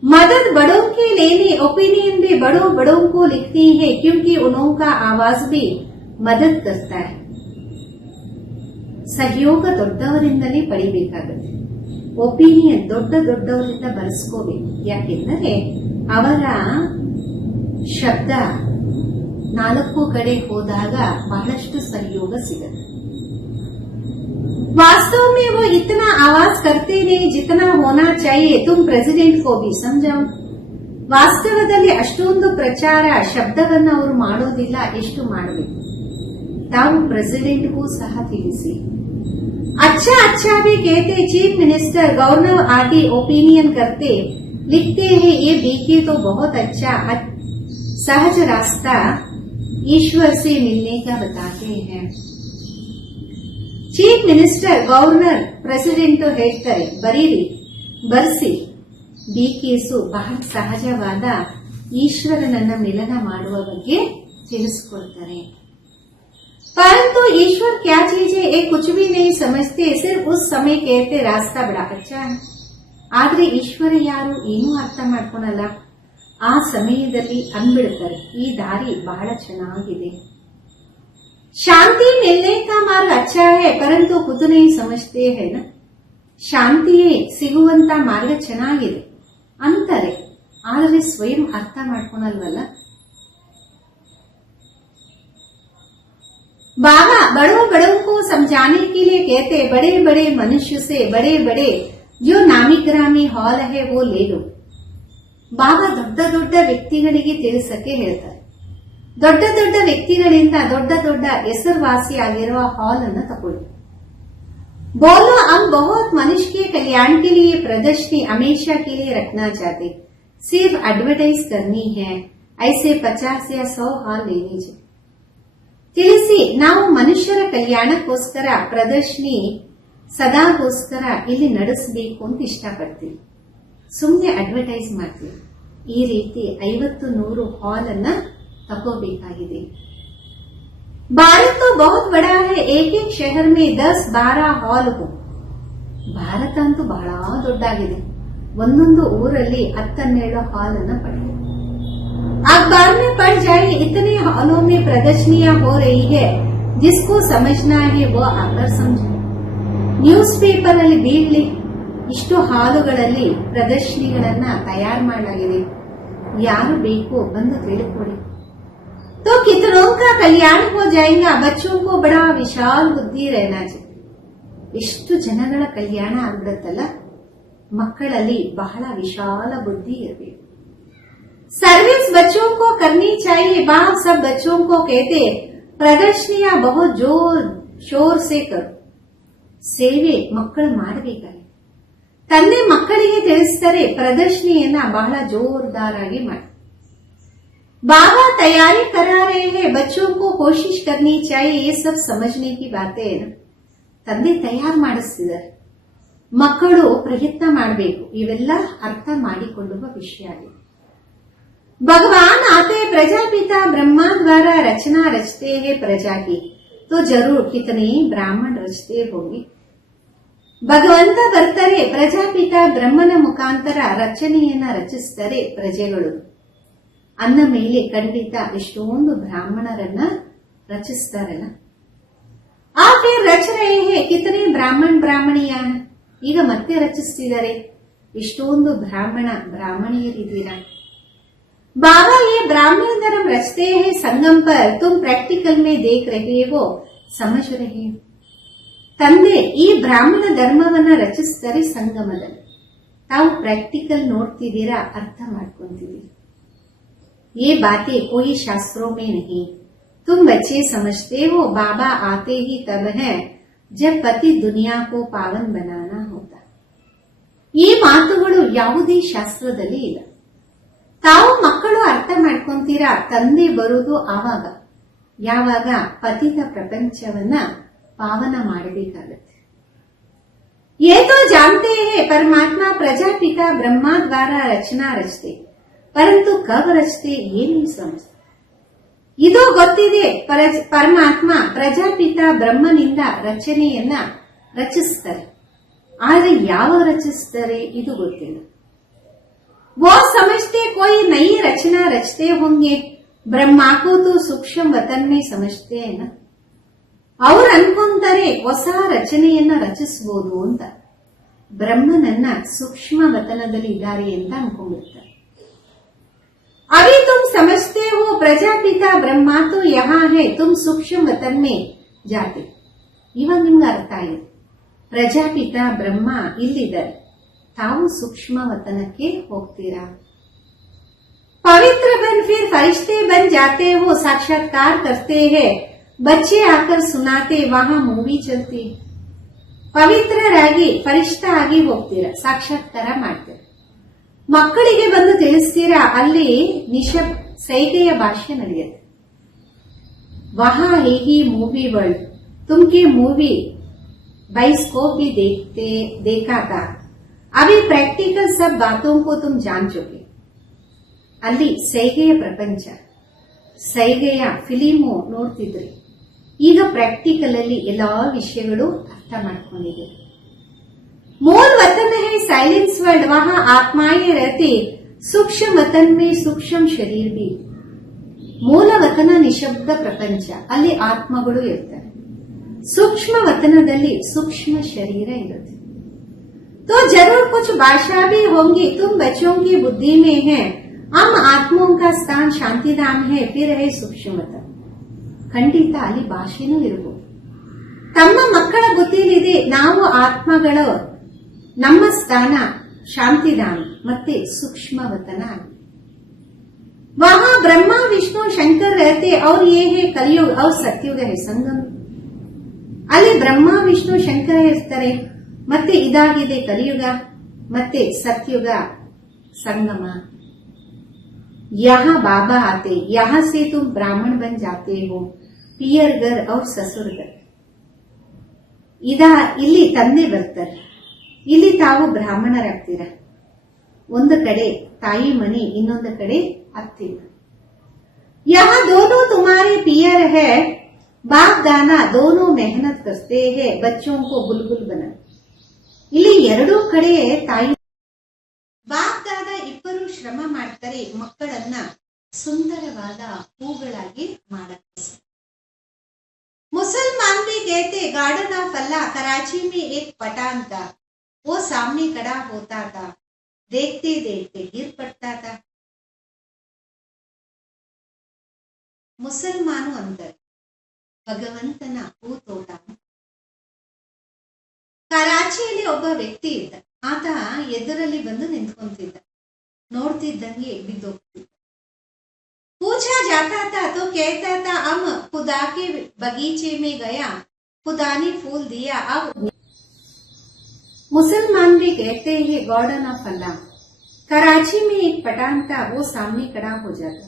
मदद बड़ों की लेनी, ओपिनियन भी बड़ों को लिखती है, क्योंकि उनका आवाज भी मदद करता है. ಸಹಯೋಗ ದೊಡ್ಡವರಿಂದಲೇ ಪಡಿಬೇಕಾಗುತ್ತೆ. ಒಪಿನಿಯನ್ ದೊಡ್ಡವರಿಂದ ಬರೆಸ್ಕೋಬೇಕು. ಯಾಕೆಂದರೆ ಅವರ ಶಬ್ದ ನಾಲ್ಕು ಕಡೆ ಹೋದಾಗ ಬಹಳಷ್ಟು ಸಹಯೋಗ ಸಿಗುತ್ತೆ. वास्तव में वो इतना आवाज करते नहीं जितना होना चाहिए. तुम प्रेसिडेंट को भी समझाओ. ವಾಸ್ತವದಲ್ಲಿ ಅಷ್ಟೊಂದು ಪ್ರಚಾರ ಶಬ್ದವನ್ನು ಅವರು ಮಾಡೋದಿಲ್ಲ, ಎಷ್ಟು ಮಾಡಬೇಕು. ತಾವು ಪ್ರೆಸಿಡೆಂಟ್ಗೂ ಸಹ ತಿಳಿಸಿ. अच्छा भी कहते, चीफ मिनिस्टर गवर्नर आदि ओपिनियन करते, लिखते हैं ये बीके तो बहुत अच्छा सहज रास्ता ईश्वर से मिलने का बताते हैं. ಚೀಫ್ ಮಿನಿಸ್ಟರ್, ಗವರ್ನರ್, ಪ್ರೆಸಿಡೆಂಟ್ ಹೇಳ್ತಾರೆ ಬರೀರಿ, ಬರ್ಸಿ. ಬಿಕೆಸು ಬಹಳ ಸಹಜವಾದ ಈಶ್ವರನನ್ನ ಮಿಲನ ಮಾಡುವ ಬಗ್ಗೆ ತಿಳಿಸ್ಕೊಡ್ತಾರೆ. परंतु ईश्वर क्या चीज है ये कुछ भी नहीं समझते, सिर्फ उस समय कहते रास्ता बड़ा अच्छा है. ಆದ್ರೆ ಈಶ್ವರ ಯಾರು ಏನೂ ಅರ್ಥ ಮಾಡ್ಕೊಳಲ್ಲ. ಆ ಸಮಯದಲ್ಲಿ ಅಂದ್ಬಿಡ್ತಾರೆ ಈ ದಾರಿ ಬಹಳ ಚೆನ್ನಾಗಿದೆ. ಶಾಂತಿ मिलने का मार्ग अच्छा है, परंतु खुद नहीं समझते है ना. ಶಾಂತಿಯೇ ಸಿಗುವಂತ ಮಾರ್ಗ ಚೆನ್ನಾಗಿದೆ ಅಂತಾರೆ, ಆದರೆ ಸ್ವಯಂ ಅರ್ಥ ಮಾಡ್ಕೊಳಲ್ವಲ್ಲ. बाबा बड़ों को समझाने के लिए कहते, बड़े बड़े मनुष्य से बड़े जो नामी ग्रामी हॉल है वो ले लो. ಬಾಬಾ ದೊಡ್ಡ ವ್ಯಕ್ತಿಗಳಿಗೆ ತಿಳಿಸಕ್ಕೆ ಹೇಳ್ತಾರೆ, ದೊಡ್ಡ ದೊಡ್ಡ ವ್ಯಕ್ತಿಗಳಿಂದ ದೊಡ್ಡ ದೊಡ್ಡ ಹೆಸರುವಾಸಿಯಾಗಿರುವ ಹಾಲ್ ಅನ್ನ ತಗೊಳ್ಳಿ. बोलो हम बहुत मनुष्य के कल्याण के लिए प्रदर्शनी हमेशा के लिए रखना चाहते, सिर्फ एडवर्टाइज करनी है, ऐसे 50 या 100 हाल ले लीजिए. ತಿಳಿಸಿ, ನಾವು ಮನುಷ್ಯರ ಕಲ್ಯಾಣಕ್ಕೋಸ್ಕರ ಪ್ರದರ್ಶನಿ ಸದಾಗೋಸ್ಕರ ಇಲ್ಲಿ ನಡೆಸಬೇಕು ಅಂತ ಇಷ್ಟಪಡ್ತೀವಿ. ಸುಮ್ಮನೆ ಅಡ್ವರ್ಟೈಸ್ ಮಾಡ್ತೀವಿ. ಈ ರೀತಿ 50-100 ಹಾಲ್ ಅನ್ನ ತಗೋಬೇಕಾಗಿದೆ. भारत तो बहुत बड़ा है, एक एक शहर में 10-12 ಹಾಲ್ हो. ಭಾರತ ಅಂತೂ ಬಹಳ ದೊಡ್ಡಾಗಿದೆ. ಒಂದೊಂದು ಊರಲ್ಲಿ 10-12 ಹಾಲ್ ಅನ್ನ ಪಡೆದಿದೆ. अखबार में पढ़ जाए, इतने हॉलों में प्रदर्शनियां हो रही है, जिसको समझना है वो आकर समझे. ನ್ಯೂಸ್ ಪೇಪರ್ ಅಲ್ಲಿ ಬೀಳ್ಲಿ, ಇಷ್ಟು ಹಾಲುಗಳಲ್ಲಿ ಪ್ರದರ್ಶನಿಗಳನ್ನ ತಯಾರು ಮಾಡಲಾಗಿದೆ, ಯಾರು ಬೇಕು ಬಂದು ತಿಳಿದುಕೊಳ್ಳಿ. तो कितनों का कल्याण हो जाएगा, बच्चों को बड़ा विशाल बुद्धि रहना चाहिए. ಎಷ್ಟು ಜನಗಳ ಕಲ್ಯಾಣ ಆಗ್ಬಿಡತ್ತಲ್ಲ, ಮಕ್ಕಳಲ್ಲಿ ಬಹಳ ವಿಶಾಲ ಬುದ್ಧಿ ಇರಬೇಕು. सर्विस बच्चों को करनी चाहिए, बाप सब बच्चों को कहते प्रदर्शनियां बहुत जोर शोर से करो. ಸೇವೆ ಮಕ್ಕಳು ಮಾಡಬೇಕಾಗಿ ತಂದೆ ಮಕ್ಕಳಿಗೆ ತಿಳಿಸ್ತಾರೆ, ಪ್ರದರ್ಶನಿಯನ್ನ ಬಹಳ ಜೋರ್ದಾರಾಗಿ ಮಾಡಿ. बाबा तैयारी करा रहे हैं, बच्चों को कोशिश करनी चाहिए, ये सब समझने की बातें है ना. ತಂದೆ ತಯಾರು ಮಾಡಿಸ್ತಿದ್ದಾರೆ, ಮಕ್ಕಳು ಪ್ರಯತ್ನ ಮಾಡಬೇಕು. ಇವೆಲ್ಲ ಅರ್ಥ ಮಾಡಿಕೊಳ್ಳುವ ವಿಷಯ ಆಗಿದೆ. भगवान आते प्रजापिता ब्रह्मा द्वारा रचना रचते हैं प्रजा की, तो जरूर कितने ब्राह्मण रचते होंगे. ಭಗವಂತ ಬರ್ತಾರೆ, ಪ್ರಜಾಪಿತ ಬ್ರಹ್ಮನ ಮುಖಾಂತರ ರಚನೆಯನ್ನ ರಚಿಸ್ತಾರೆ ಪ್ರಜೆಗಳು. ಅಂದ ಮೇಲೆ ಖಂಡಿತ ಎಷ್ಟೊಂದು ಬ್ರಾಹ್ಮಣರನ್ನ ರಚಿಸ್ತಾರಲ್ಲ. ಆ ಫಿರ್ ರಚ ರಹೆ ಹೈ, ಕಿತನೆ ಬ್ರಾಹ್ಮಣ ಬ್ರಾಹ್ಮಣಿಯಾ, ಈಗ ಮತ್ತೆ ರಚಿಸ್ತಿದ್ದಾರೆ. ಎಷ್ಟೊಂದು ಬ್ರಾಹ್ಮಣಿಯರಿದ್ದೀರಾ. बाबा ये ब्राह्मण धर्म रचते हैं संगम पर, तुम प्रैक्टिकल में देख रहे हो, समझ रहे हो. ತಂದೆ ಈ ಬ್ರಾಹ್ಮಣ ಧರ್ಮವನ್ನ ರಚಿಸ್ತಾರೆ ಸಂಗಮದಲ್ಲಿ, ತಾವು ಪ್ರಾಕ್ಟಿಕಲ್ ನೋಡ್ತಿದ್ದೀರಾ, ಅರ್ಥ ಮಾಡ್ಕೊಂತಿದ್ದೀರಾ. ये बातें कोई शास्त्रों में नहीं, तुम बच्चे समझते हो. बाबा आते ही तब है जब पति दुनिया को पावन बनाना होता. ಈ ಮಾತುಗಳು ಯಾವುದೇ ಶಾಸ್ತ್ರದಲ್ಲಿ ಇಲ್ಲ. ತಾವು ಮಕ್ಕಳು ಅರ್ಥ ಮಾಡ್ಕೊಂತೀರಾ, ತಂದೆ ಬರೋದು ಆವಾಗ, ಯಾವಾಗ ಪತಿತ ಪ್ರಪಂಚವನ್ನ ಪಾವನ ಮಾಡಬೇಕಾಗತ್ತೆ. ये तो जानते हैं परमात्मा प्रजापिता ब्रह्मा द्वारा रचना रचते, परंतु कब रचते ये नहीं समझते. ಇದು ಗೊತ್ತಿದೆ, ಪರಮಾತ್ಮ ಪ್ರಜಾಪಿತ ಬ್ರಹ್ಮನಿಂದ ರಚನೆಯನ್ನ ರಚಿಸ್ತಾರೆ, ಆದ್ರೆ ಯಾವಾಗ ರಚಿಸ್ತಾರೆ ಇದು ಗೊತ್ತಿಲ್ಲ. वो समझते कोई नई रचना रचते होंगे, ब्रह्मा को तो सूक्ष्म वतन में समझते हैं ना. ಅವ್ರು ಅನ್ಕೊಂತಾರೆ ಹೊಸ ರಚನೆಯನ್ನ ರಚಿಸಬಹುದು ಅಂತ, ಬ್ರಹ್ಮನನ್ನ ಸೂಕ್ಷ್ಮ ವತನದಲ್ಲಿ ಇದ್ದಾರೆ ಅಂತ ಅನ್ಕೊಂಡ್ಬಿಡ್ತಾರೆ. अभी तुम समझते हो प्रजापिता ब्रह्मा तो यहाँ है, तुम सूक्ष्म वतन में जाते. ಇವಾಗ ನಿಮ್ಗೆ ಅರ್ಥ ಆಗಿದೆ, ಪ್ರಜಾಪಿತ ಬ್ರಹ್ಮ ಇಲ್ಲಿದ್ದಾರೆ, ತಾವು ಸೂಕ್ಷ್ಮ ವತನಕ್ಕೆ ಹೋಗ್ತೀರಾ. पवित्र बन फिर फरिश्ते बन जाते हो, साक्षात्कार करते हैं, बच्चे आकर सुनाते, वहां मूवी चलती. ಪವಿತ್ರರಾಗಿ ಫರಿಷ್ಠ ಆಗಿ ಹೋಗ್ತೀರಾ, ಸಾಕ್ಷಾತ್ಕಾರ ಮಾಡ್ತೀರಾ, ಮಕ್ಕಳಿಗೆ ಬಂದು ತಿಳಿಸ್ತೀರಾ, ಅಲ್ಲಿ ಸೈಗೆಯ ಭಾಷೆ ನಡೆಯುತ್ತೆ. वहां ही मूवी वर्ल्ड, तुमकी मूवी बाइस्कोप भी देखा था, अभी प्रैक्टिकल सब बातों को तुम जान चुके. ಅಲ್ಲಿ ಸೈಗೆಯ ಪ್ರಪಂಚ, ಸೈಗೆಯ ಫಿಲಿಮು ನೋಡ್ತಿದ್ರಿ, ಈಗ ಪ್ರಾಕ್ಟಿಕಲ್ ಅಲ್ಲಿ ಎಲ್ಲಾ ವಿಷಯಗಳು ಅರ್ಥ ಮಾಡ್ಕೊಂಡಿದ್ದೀರಿ. मूल वतन है साइलेंस वर्ल्ड, वहां आत्माएं रहती, सूक्ष्म वतन में सूक्ष्म शरीर भी. ಮೂಲ ವತನ ನಿಶಬ್ದ ಪ್ರಪಂಚ, ಅಲ್ಲಿ ಆತ್ಮಗಳು ಇರ್ತಾರೆ. ಸೂಕ್ಷ್ಮ ವತನದಲ್ಲಿ ಸೂಕ್ಷ್ಮ ಶರೀರ ಇರುತ್ತೆ. तो जरूर कुछ भाषा भी होंगी, तुम बच्चों की बुद्धि में है, हम आत्मों का स्थान शांति धाम है, फिर है सूक्ष्म वतन. ಖಂಡಿತ ಅಲ್ಲಿ ಭಾಷೆನೂ ಇರಬಹುದು. ತಮ್ಮ ಮಕ್ಕಳ ಬುದ್ಧಿಲಿದೆ, ನಾವು ಆತ್ಮಗಳು, ನಮ್ಮ ಸ್ಥಾನ ಶಾಂತಿಧಾಮ ಮತ್ತೆ ಸೂಕ್ಷ್ಮ ವತನ. वहां ब्रह्मा विष्णु शंकर कहते और ये है कलियुग और सत्युग है संगम. ಅಲ್ಲಿ ಬ್ರಹ್ಮ ವಿಷ್ಣು ಶಂಕರ ಇರ್ತಾರೆ. ಮತ್ತೆ ಇದಾಗಿದೆ ಕಲಿಯುಗ ಮತ್ತೆ ಸತ್ಯುಗ ಸಂಗಮ. यहाँ बाबा आते, यहाँ से तुम ब्राह्मण बन जाते हो, पियर घर और ससुर घर. ಇಲ್ಲಿ ತಂದೆ ಬರ್ತಾರೆ, ಇಲ್ಲಿ ತಾವು ಬ್ರಾಹ್ಮಣರಾಗ್ತೀರ. ಒಂದು ಕಡೆ ತಾಯಿ ಮನಿ, ಇನ್ನೊಂದು ಕಡೆ ಅತ್ತಿ. यहाँ दोनों तुम्हारे पियर है, बाप दाना दोनों मेहनत करते हैं बच्चों को बुलबुल बना. ಇಲ್ಲಿ ಎರಡೂ ಕಡೆ ತಾಯಿ ಬಾಪ್ ದಾದ ಇಬ್ಬರು ಶ್ರಮ ಮಾಡ್ತಾರೆ ಮಕ್ಕಳನ್ನ ಸುಂದರವಾದ ಹೂಗಳಾಗಿ ಮಾಡಕ್ಕೆ. मुसलमान भी कहते गार्डन ऑफ अल्लाह कराची में एक पठान था, वो सामने खड़ा होता था, देखते देखते गिर पड़ता था. ಮುಸಲ್ಮಾನು ಅಂತಾರೆ ಭಗವಂತನ ಹೂತೋಟ. ಕರಾಚಿಯಲ್ಲಿ ಒಬ್ಬ ವ್ಯಕ್ತಿ ಇದ್ದ. ಆತ ಎದುರಲ್ಲಿ ಬಂದು ನಿಂತ್ಕೊಂತಿದ್ದ. ನೋಡ್ತಿದ್ದಂಗೆ ಬಿದ್ದೋಗ್ತಿದ್ದ. पूछा जाता था तो कहता था हम खुदा के बगीचे में गया, खुदा ने फूल दिया. अब मुसलमान भी कहते हैं गार्डन ऑफ अल्लाह. कराची में एक पठान था, वो सामने खड़ा हो जाता.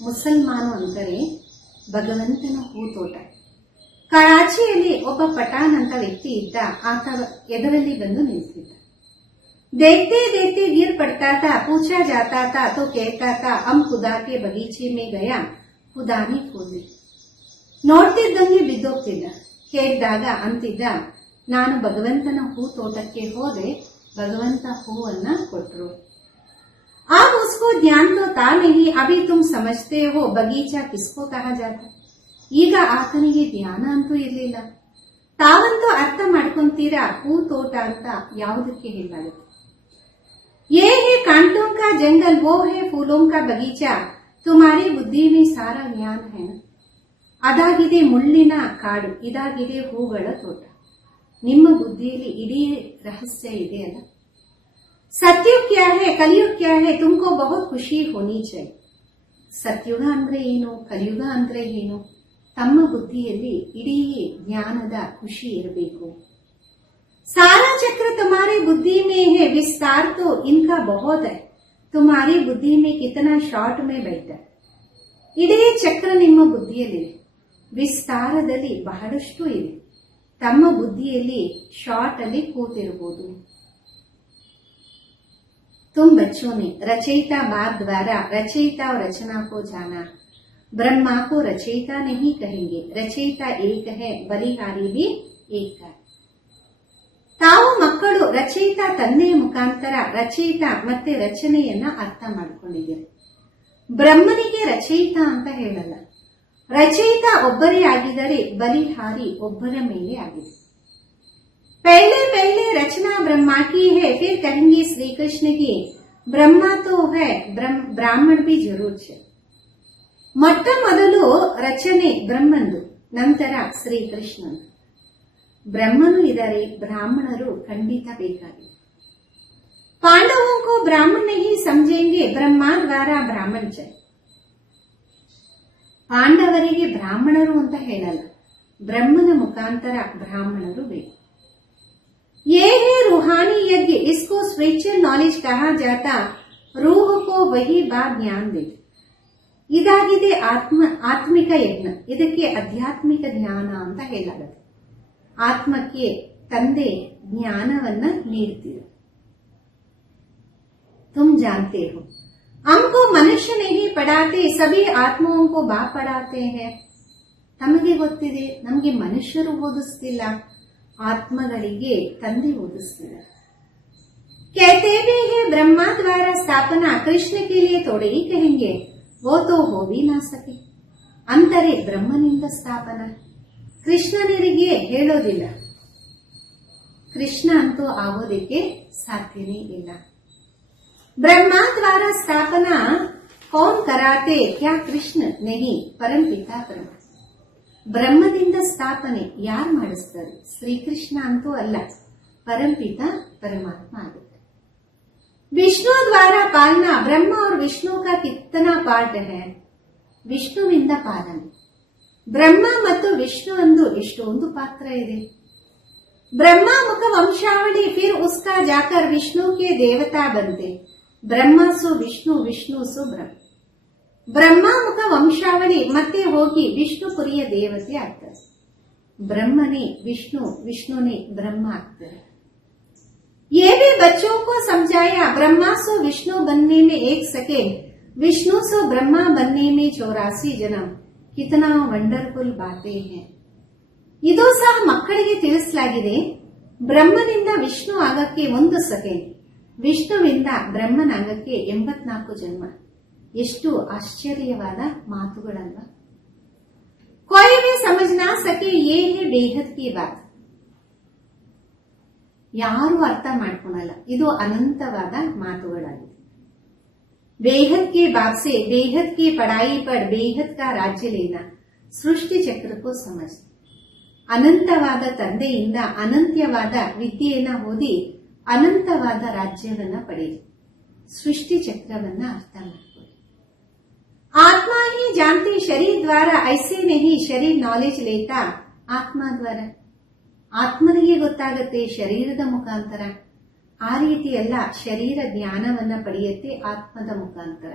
ಮುಸಲ್ಮಾನು ಅಂದರೆ ಭಗವಂತನ ಹೂತೋಟ. ಕರಾಚಿಯಲ್ಲಿ ಒಬ್ಬ ಪಠಾನ್ ಅಂತ ವ್ಯಕ್ತಿ ಇದ್ದ. ಆತ ಎದುರಲ್ಲಿ ಬಂದು ನಿಂತಿದ್ದ. देखते देखते गिर पड़ता था, पूछा जाता था तो कहता था हम खुदा के बगीचे में गया, खुदा ने फूल दी. ನೋಡ್ತಿದ್ದಂಗೆ ಬಿದ್ದೋಗ್ತಿದ್ದ. ಕೇಳಿದಾಗ ಅಂತಿದ್ದ, ನಾನು ಭಗವಂತನ ಹೂ ತೋಟಕ್ಕೆ ಹೋದೆ, ಭಗವಂತ ಹೂವನ್ನ ಕೊಟ್ರು. अब उसको ध्यान तो था नहीं, अभी तुम समझते हो बगीचा किसको कहा जाता. ಈಗ ಆತನಿಗೆ ಧ್ಯಾನ ಅಂತೂ ಇರಲಿಲ್ಲ. ತಾವಂತೂ ಅರ್ಥ ಮಾಡ್ಕೊಂತೀರಾ ಹೂ ತೋಟ ಅಂತ ಯಾವುದಕ್ಕೆ ಹೇಳಲಾಗುತ್ತೆ. ये है कांटों का जंगल, वो है फूलों का बगीचा, तुम्हारी बुद्धि में सारा ज्ञान है. ಅದಾಗಿದೆ ಮುಳ್ಳಿನ ಕಾಡು, ಇದಾಗಿದೆ ಹೂಗಳ ತೋಟ. ನಿಮ್ಮ ಬುದ್ಧಿಯಲ್ಲಿ ಇಡೀ ರಹಸ್ಯ ಇದೆ ಅಲ್ಲ. ಸತ್ಯುಗ್ ಕ್ಯಾ ಹೈ, ಕಲಿಯುಗ್ ಕ್ಯಾ ಹೈ, ತುಮಕೋ ಬಹುತ್ ಖುಷಿ ಹೋನಿ ಚಾಹಿಯೆ. ಸತ್ಯುಗ ಅಂದ್ರೆ ಏನು, ಕಲಿಯುಗ ಅಂದ್ರೆ ಏನು, ತಮ್ಮ ಬುದ್ಧಿಯಲ್ಲಿ ಇಡೀ ಜ್ಞಾನದ ಖುಷಿ ಇರಬೇಕು. सारा चक्र तुम्हारी बुद्धि में है, विस्तार तो इनका बहुत है, तुम्हारी बुद्धि में कितना शॉर्ट में बैठा. ಇಡೀ ಚಕ್ರ ನಿಮ್ಮ ಬುದ್ಧಿಯಲ್ಲಿದೆ, ವಿಸ್ತಾರದಲ್ಲಿ ಬಹಳಷ್ಟು ಇದೆ. ತಮ್ಮ ಬುದ್ಧಿಯಲ್ಲಿ ಶಾರ್ಟ್ ಅಲ್ಲಿ ಕೂತಿರಬಹುದು. तुम बच्चों ने रचयिता बाप द्वारा रचयिता और रचना को जाना. ब्रह्मा को रचयिता नहीं कहेंगे, रचयिता एक है, बलिहारी भी एक है. ತಾವು ಮಕ್ಕಳು ರಚಯಿತ ತಂದೆಯ ಮುಖಾಂತರ ರಚಯಿತ ಮತ್ತೆ ರಚನೆಯನ್ನ ಅರ್ಥ ಮಾಡಿಕೊಂಡಿದ್ದಾರೆ. ಬ್ರಹ್ಮನಿಗೆ ರಚಯಿತ ಅಂತ ಹೇಳಲ್ಲ. ರಚಯಿತ ಒಬ್ಬರೇ ಆಗಿದರೆ ಬಲಿಹಾರಿ ಒಬ್ಬರ ಮೇಲೆ ಆಗಿದೆ. पहले पहले रचना ब्रह्मा की है, फिर कहेंगे श्री कृष्ण की. ब्रह्मा तो है, ब्राह्मण भी जरूर है. ಮೊಟ್ಟ ಮೊದಲು ರಚನೆ ಬ್ರಹ್ಮಂದು, ನಂತರ ಶ್ರೀಕೃಷ್ಣನ್. ಬ್ರಹ್ಮನು ಇದ್ದಾರೆ, ಬ್ರಾಹ್ಮಣರು ಖಂಡಿತ ಬೇಕಾಗಿದೆ. पांडवों को ब्राह्मण नहीं समझेंगे, ब्रह्मा द्वारा ब्राह्मण च. ಪಾಂಡವರಿಗೆ ಬ್ರಾಹ್ಮಣರು ಅಂತ ಹೇಳಲ್ಲ, ಬ್ರಹ್ಮನ ಮುಖಾಂತರ ಬ್ರಾಹ್ಮಣರು ಬೇಕು. ये है रूहानी यज्ञ, इसको स्पिरिचुअल नॉलेज कहा जाता. रूह को वही बात ज्ञान दे. ಇದಾಗಿದೆ ಆತ್ಮಿಕ ಯಜ್ಞ, ಇದಕ್ಕೆ ಆಧ್ಯಾತ್ಮಿಕ ಜ್ಞಾನ ಅಂತ ಹೇಳಲಾಗುತ್ತೆ. ಆತ್ಮಕ್ಕೆ ತಂದೆ ಜ್ಞಾನವನ್ನ ನೀಡ್ತೀರ. तुम जानते हो हमको मनुष्य नहीं पढ़ाते, सभी आत्माओं को बाप पढ़ाते हैं. ತಮಗೆ ಗೊತ್ತಿದೆ, ನಮಗೆ ಮನುಷ್ಯರು ಓದಿಸ್ತಿಲ್ಲ, ಆತ್ಮಗಳಿಗೆ ತಂದೆ ಓದಿಸ್ತಿಲ್ಲ. कहते भी है ब्रह्मा द्वारा स्थापना, कृष्ण के लिए थोड़े ही कहेंगे, वो तो हो भी ना सके. ಅಂದರೆ ಬ್ರಹ್ಮನಿಂದ ಸ್ಥಾಪನಾ, ಕೃಷ್ಣನಿಗೆ ಹೇಳೋದಿಲ್ಲ. ಕೃಷ್ಣ ಅಂತೂ ಆಗೋದಕ್ಕೆ ಸಾಧ್ಯನೇ ಇಲ್ಲ. ब्रह्मा द्वारा स्थापना कौन कराते, क्या कृष्ण नहीं परमपिता परमात्मा. ಬ್ರಹ್ಮನಿಂದ ಸ್ಥಾಪನೆ ಯಾರು ಮಾಡಿಸ್ತಾರೆ? ಶ್ರೀಕೃಷ್ಣ ಅಂತೂ ಅಲ್ಲ, परमपिता परमात्मा आಗುತ್ತೆ. विष्णु द्वारा पालना, ब्रह्मा और विष्णु का कितना पार्ट है? ವಿಷ್ಣುವಿಂದ ಪಾಲನೆ. ಬ್ರಹ್ಮ ಮತ್ತು ವಿಷ್ಣು ಎಂದು ಎಷ್ಟೊಂದು ಪಾತ್ರ ಇದೆ. ब्रह्मा मुख वंशावली, फिर उसका जाकर विष्णु के देवता बनते. ब्रह्मा सो विष्णु, विष्णु सो ब्रह्म. ಬ್ರಹ್ಮ ಮುಖ ವಂಶಾವಳಿ ಮತ್ತೆ ಹೋಗಿ ವಿಷ್ಣುಪುರಿಯ ದೇವತೆ ಆಗ್ತಾರೆ. ब्रह्मने विष्णु, विष्णुने ब्रह्म ಆಗ್ತಾರೆ. ये भी बच्चों को समझाया, ब्रह्मा सो विष्णु बनने में 1 सेकेंड, विष्णु सो ब्रह्मा बनने में 84 जन्म. कितना ವಂಡರ್ಫುಲ್ ಬಾತೆ है. ಇದು ಸಹ ಮಕ್ಕಳಿಗೆ ತಿಳಿಸಲಾಗಿದೆ. ಬ್ರಹ್ಮನಿಂದ ವಿಷ್ಣು ಆಗಕ್ಕೆ 1 ಸೆಕೆಂಡ್, ವಿಷ್ಣುವಿಂದ ಬ್ರಹ್ಮನಾಗಕ್ಕೆ 84 ಜನ್ಮ. ಎಷ್ಟು ಆಶ್ಚರ್ಯವಾದ ಮಾತುಗಳಲ್ಲ. कोई भी समझ ना सके ये है बेहद की बात. ಯಾರು ಅರ್ಥ ಮಾಡ್ಕೊಳಲ್ಲ. ಇದು ಅನಂತವಾದ ಮಾತುಗಳಾಗಿದೆ. बेहद के बाप से बेहद की पढ़ाई पढ़ बेहद का राज्य लेना, सृष्टि चक्र को समझ. ಅನಂತವಾದ ತಂದೆಯಿಂದ ಅನಂತ್ಯವಾದ ವಿದ್ಯೆಯನ್ನ ಓದಿ ಅನಂತವಾದ ರಾಜ್ಯವನ್ನ ಪಡೆಯಿರಿ. ಸೃಷ್ಟಿ ಚಕ್ರವನ್ನ ಅರ್ಥ ಮಾಡಿಕೊಳ್ಳಿ. ಆತ್ಮ ಹಿ ಜಾನ್ತಿ ಶರೀರ ದ್ವಾರ, ಐಸೆ ನಹಿ ಶರೀರ ನಾಲೆಜ್ ಲೇತಾ ಆತ್ಮ ದ್ವಾರ. ಆತ್ಮನಿಗೆ ಗೊತ್ತಾಗತ್ತೆ ಶರೀರದ ಮುಖಾಂತರ. ಆ ರೀತಿ ಎಲ್ಲ ಶರೀರ ಜ್ಞಾನವನ್ನ ಪಡೆಯುತ್ತೆ ಆತ್ಮದ ಮುಖಾಂತರ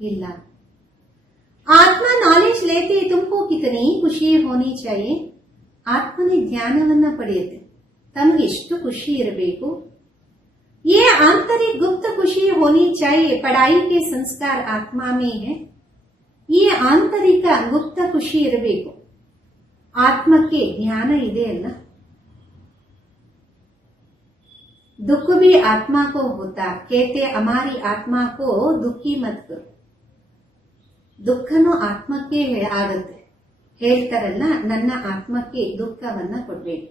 ಇಲ್ಲ. ಆತ್ಮ ನಾಲೆಜ್ ಲೇತೆ ತುಮಕೋ ಕಿತನಿ ಖುಷಿ ಹೋನಿ ಚಾಹಿಯೆ. ಆತ್ಮನೇ ಜ್ಞಾನವನ್ನ ಪಡೆಯುತ್ತೆ, ತಮಗೆ ಎಷ್ಟು ಖುಷಿ ಇರಬೇಕು. ये आंतरिक गुप्त खुशी होनी चाहिए. पढ़ाई के संस्कार आत्मा में है. ये ಆಂತರಿಕ ಗುಪ್ತ ಖುಷಿ ಇರಬೇಕು. ಆತ್ಮಕ್ಕೆ ಜ್ಞಾನ ಇದೆಯಲ್ಲ. दुख भी आत्मा को होता, कहते हमारी आत्मा को दुखी मत करो. ದುಃಖನು ಆತ್ಮಕ್ಕೆ ಆಗತ್ತೆ. ಹೇಳ್ತಾರಲ್ಲ, ನನ್ನ ಆತ್ಮಕ್ಕೆ ದುಃಖವನ್ನ ಕೊಡ್ಬೇಕು.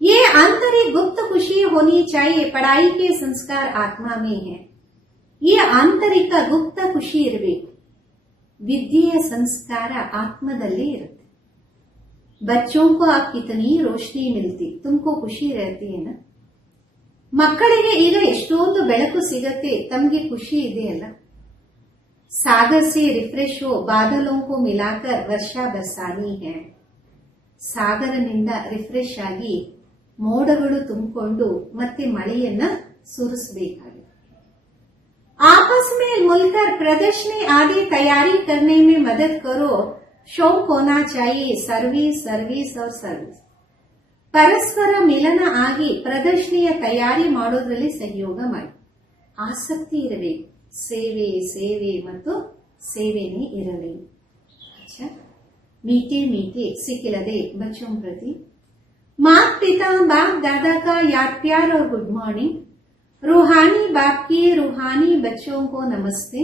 ये आंतरिक गुप्त खुशी होनी चाहिए. पढ़ाई के संस्कार आत्मा में है. ये ಆಂತರಿಕ ಗುಪ್ತ ಖುಷಿ ಇರಬೇಕು. ವಿದ್ಯೆಯ ಸಂಸ್ಕಾರ ಆತ್ಮದಲ್ಲೇ ಇರುತ್ತೆ. बच्चों को आप कितनी रोशनी मिलती, तुमको खुशी रहती है ना. ಮಕ್ಕಳಿಗೆ ಈಗ ಎಷ್ಟೊಂದು ಬೆಳಕು ಸಿಗತ್ತೆ, ತಮಗೆ ಖುಷಿ ಇದೆಯಲ್ಲ. सागर से रिफ्रेश हो, बादलों को मिलाकर वर्षा बरसानी है. ಸಾಗರನಿಂದ ರಿಫ್ರೆಶ್ ಆಗಿ ಮೋಡಗಳು ತುಂಬಿಕೊಂಡು ಮತ್ತೆ ಮಳೆಯನ್ನ ಸುರಿಸಬೇಕಾಗಿದೆ. आपस में मिलकर प्रदर्शनी आदि तैयारी करने में मदद करो. शौक होना चाहिए, सर्विस सर्विस और सर्विस. ಪರಸ್ಪರ ಮಿಲನ ಆಗಿ ಪ್ರದರ್ಶನಿಯ ತಯಾರಿ ಮಾಡೋದ್ರಲ್ಲಿ ಸಹಯೋಗ ಮಾಡಿ. ಆಸಕ್ತಿ ಇರಬೇಕು. ಸೇವೆ ಸೇವೆ ಮತ್ತು ಸೇವೆನೇ ಇರಬೇಕು. अच्छा, मीठे मीठे सिखिलदे बच्चों प्रति माता पिता बाप दादा का याद प्यार और गुड मॉर्निंग. रूहानी बाप की रूहानी बच्चों को नमस्ते.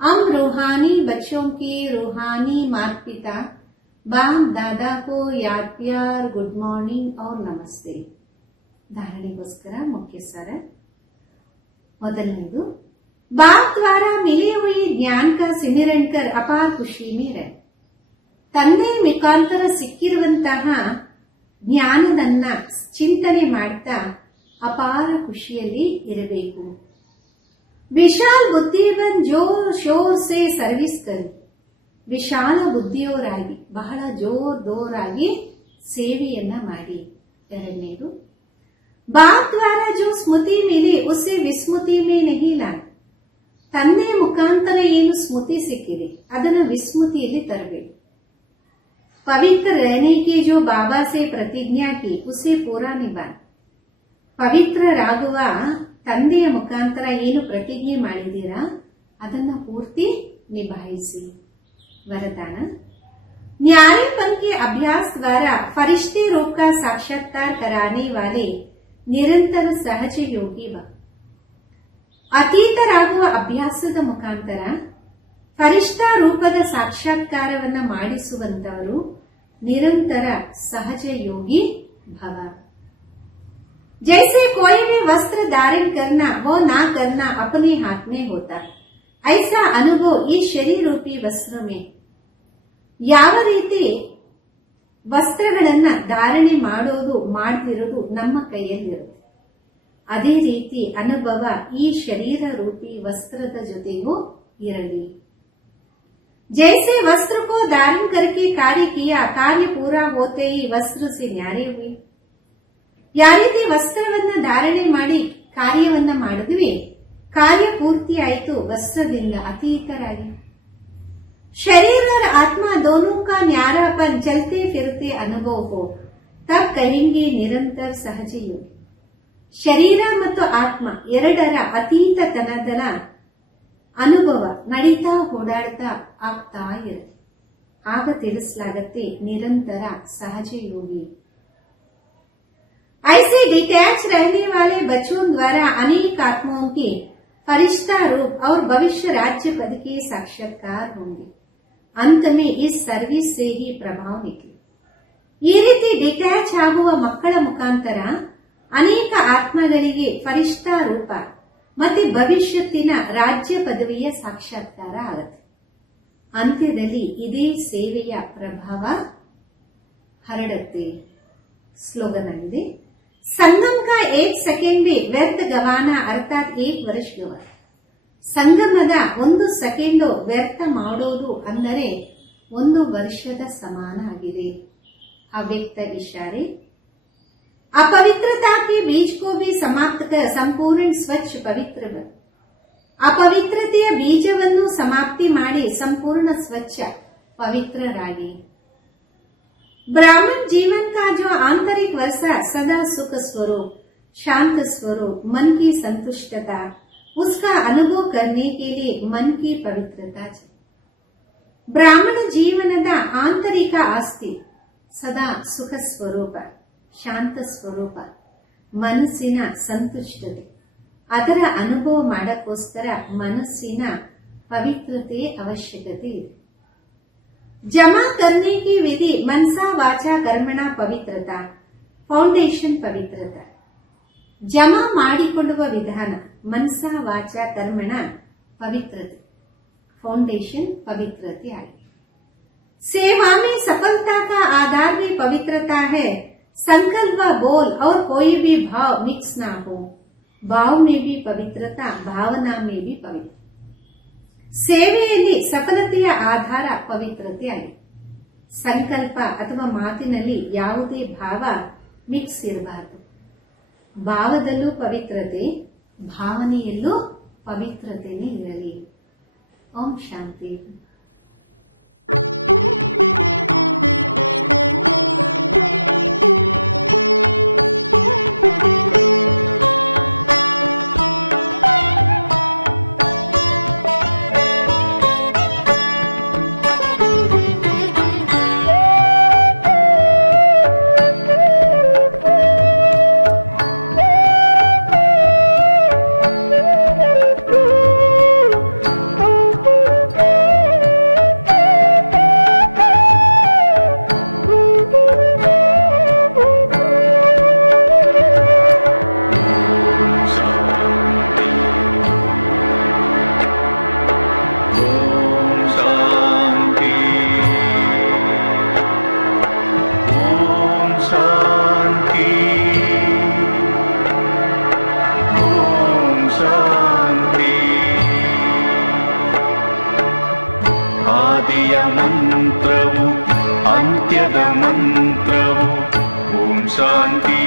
हम रूहानी बच्चों की रूहानी माता पिता बाप दादा को याद प्यार गुड मॉर्निंग और नमस्ते. धारणೆಗೋಸ್ಕರ ಮುಖ್ಯ ಸಾರ. ಮೊದಲನೇದು, बाप द्वारा मिली हुई ज्ञान का सिमरन कर अपार खुशी में रहे. ತಂದೆ ಮುಖಾಂತರ ಸಿಕ್ಕಿರುವಂತಹ ಜ್ಞಾನದನ್ನ ಚಿಂತನೆ ಮಾಡ್ತಾ ಅಪಾರ ಖುಷಿಯಲ್ಲಿ ಇರಬೇಕು. ವಿಶಾಲ್ ಬುದ್ಧಿವನ್ ಜೋರ್ ಶೋರ್ ಸೇ ಸರ್ವಿಸ್ ಕರು. ವಿಶಾಲ ಬುದ್ಧಿಯವರಾಗಿ ಬಹಳ ಜೋರಾಗಿ ಸೇವೆಯನ್ನ ಮಾಡಿ. ಎರಡನೇದು, ಬಾಪ್ ದ್ವಾರ ಜೋ ಸ್ಮೃತಿ ಮಿಲಿ ಉಸೆ ವಿಸ್ಮೃತಿ ಮೇ ನಹಿ ಲಾನ. ತಂದೆಯ ಮುಖಾಂತರ ಏನು ಸ್ಮೃತಿ ಸಿಕ್ಕಿದೆ ಅದನ್ನು ವಿಸ್ಮೃತಿಯಲ್ಲಿ ತರಬೇಕು. पवित्र रहने की जो बाबा से प्रतिज्ञा की उसे पूरा निभाए. ಪವಿತ್ರರಾಗುವ ತಂದೆಯ ಮುಖಾಂತರ ಏನು ಪ್ರತಿಜ್ಞೆ ಮಾಡಿದ್ದೀರಾ ಅದನ್ನ ಪೂರ್ತಿ ನಿಭಾಯಿಸಿ. वरदान, न्यायपन के अभ्यास द्वारा फरिश्ते रूप का साक्षात्कार कराने वाले निरंतर सहज योगी व. ಅತೀತರಾಗುವ ಅಭ್ಯಾಸದ ಮುಖಾಂತರ ಫರಿಷ್ಠಾ ರೂಪದ ಸಾಕ್ಷಾತ್ಕಾರವನ್ನ ಮಾಡಿಸುವಂತವರು ನಿರಂತರ ಸಹಜ ಯೋಗಿ ಭವ. जैसे कोई भी वस्त्र धारण करना वो ना करना अपने हाथ में होता, ऐसा अनुभव ಈ ಶರೀರ ರೂಪಿ ವಸ್ತ್ರ में. ಯಾವ ರೀತಿ ವಸ್ತ್ರಗಳನ್ನ ಧಾರಣೆ ಮಾಡೋದು ಮಾಡದಿರೋದು ನಮ್ಮ ಕೈಯಲ್ಲಿರುತ್ತೆ, ಅದೇ ರೀತಿ ಅನುಭವ ಈ ಶರೀರ ರೂಪಿ ವಸ್ತ್ರದ ಜೊತೆಗೂ ಇರಲಿ. जैसे वस्त्र को धारण करके कार्य किया, कार्य पूरा होते ही वस्त्र से न्यारे हुए. ಯಾವ ರೀತಿ ವಸ್ತ್ರವನ್ನ ಧಾರಣೆ ಮಾಡಿ ಕಾರ್ಯವನ್ನ ಮಾಡಿದ್ವಿ, ಕಾರ್ಯ ಪೂರ್ತಿ ಆಯಿತು ವಸ್ತ್ರದಿಂದ ಅತೀತರಾಗಿ. शरीर और आत्मा दोनों का न्यारापन चलते फिरते अनुभव हो तब कहेंगे निरंतर सहज योग. ಶರೀರ ಮತ್ತು ಆತ್ಮ ಎರಡರ ಅತೀತತನದ ಅನುಭವ ನಡೀತಾ ಓಡಾಡ್ತಾ ಆಗ್ತಾ ಇರುತ್ತೆ. ಆಗ ತಿಳಿಸಲಾಗತ್ತೆ ನಿರಂತರ ಸಹಜ ಯೋಗಿ. ऐसे डिटैच रहने वाले बच्चों द्वारा अनेक आत्माओं के फरिश्ता रूप और भविष्य राज्य पद के साक्षात्कार होंगे. अंत में इस सर्विस से ही प्रभाव निकले. ಈ ರೀತಿ ಡಿಟ್ಯಾಚ್ ಆಗುವ ಮಕ್ಕಳ ಮುಖಾಂತರ ಅನೇಕ ಆತ್ಮಗಳಿಗೆ ಫರಿಷ್ಠಾ ರೂಪ ಮತ್ತೆ ಭವಿಷ್ಯತ್ತಿನ ರಾಜ್ಯ ಪದವಿಯ ಸಾಕ್ಷಾತ್ಕಾರ ಆಗುತ್ತೆ. ಅಂತ್ಯದಲ್ಲಿ ಇದೇ ಸೇವೆಯ ಪ್ರಭಾವ ಹರಡುತ್ತೆ. ಸ್ಲೋಗನ್ ಆಗಿದೆ, ಸಂಗಮ್ ಕಾ ಏಕ್ ಸೆಕೆಂಡ್ ಬಿ ವ್ಯರ್ಥ ಗವಾನ ಅರ್ಥಾತ್ ಏಕ್ ವರ್ಷ ಗವಾನ. ಸಂಗಮದ 1 ಸೆಕೆಂಡು ವ್ಯರ್ಥ ಮಾಡೋದು ಅಂದರೆ 1 ವರ್ಷದ ಸಮಾನ ಆಗಿದೆ. ಅವ್ಯಕ್ತ ಇಶಾರೆ. अपवित्रता के बीज को भी समाप्त कर संपूर्ण स्वच्छ पवित्र बन. ಅಪವಿತ್ರತೆಯ ಬೀಜವನ್ನು ಸಮಾಪ್ತಿ ಮಾಡಿ ಸಂಪೂರ್ಣ ಸ್ವಚ್ಛ ಪವಿತ್ರರಾಗಿ. ब्राह्मण जीवन का जो आंतरिक वर्षा सदा सुख स्वरूप, शांत स्वरूप, मन की संतुष्टता, उसका अनुभव करने के लिए मन की पवित्रता चाहिए. ಬ್ರಾಹ್ಮಣ ಜೀವನದ ಆಂತರಿಕ ಆಸ್ತಿ ಸದಾ ಸುಖ ಸ್ವರೂಪ, ಶಾಂತ ಸ್ವರೂಪ, ಮನಸ್ಸಿನ ಸಂತುಷ್ಟತೆ. ಅದರ ಅನುಭವ ಮಾಡಕ್ಕೋಸ್ಕರ ಮನಸ್ಸಿನ ಪವಿತ್ರತೆ ಅವಶ್ಯಕತೆ ಇದೆ. ಜಮಾ करने की विधि मनसा वाचा कर्मणा पवित्रता, ಫೌಂಡೇಶನ್ ಪವಿತ್ರತಾ. ಜಮಾ ಮಾಡಿಕೊಳ್ಳುವ ವಿಧಾನ ಮನಸಾ ವಾಚಾ ಕರ್ಮಣ ಪವಿತ್ರತೆ, ಫೌಂಡೇಶನ್ ಪವಿತ್ರತೆ ಆಗಿದೆ. सेवा में सफलता का आधार भी पवित्रता है. संकल्प बोल और कोई भी भाव मिक्स ना हो. भाव में भी पवित्रता, भावना में भी पवित्र. ಸೇವೆಯಲ್ಲಿ ಸಫಲತೆಯ ಆಧಾರ ಪವಿತ್ರತೆ ಆಗಿದೆ. ಸಂಕಲ್ಪ ಅಥವಾ ಮಾತಿನಲ್ಲಿ ಯಾವುದೇ ಭಾವ ಮಿಕ್ಸ್ ಇರಬಾರದು. ಭಾವದಲ್ಲೂ ಪವಿತ್ರತೆ, ಭಾವನೆಯಲ್ಲೂ ಪವಿತ್ರತೆನೇ ಇರಲಿ. ಓಂ ಶಾಂತಿ. ಆದಿಯ ಮಂತ್ರವು ಅಂತ್ಯದ ಮಂತ್ರವು. ಓಂ ಶಾಂತಿ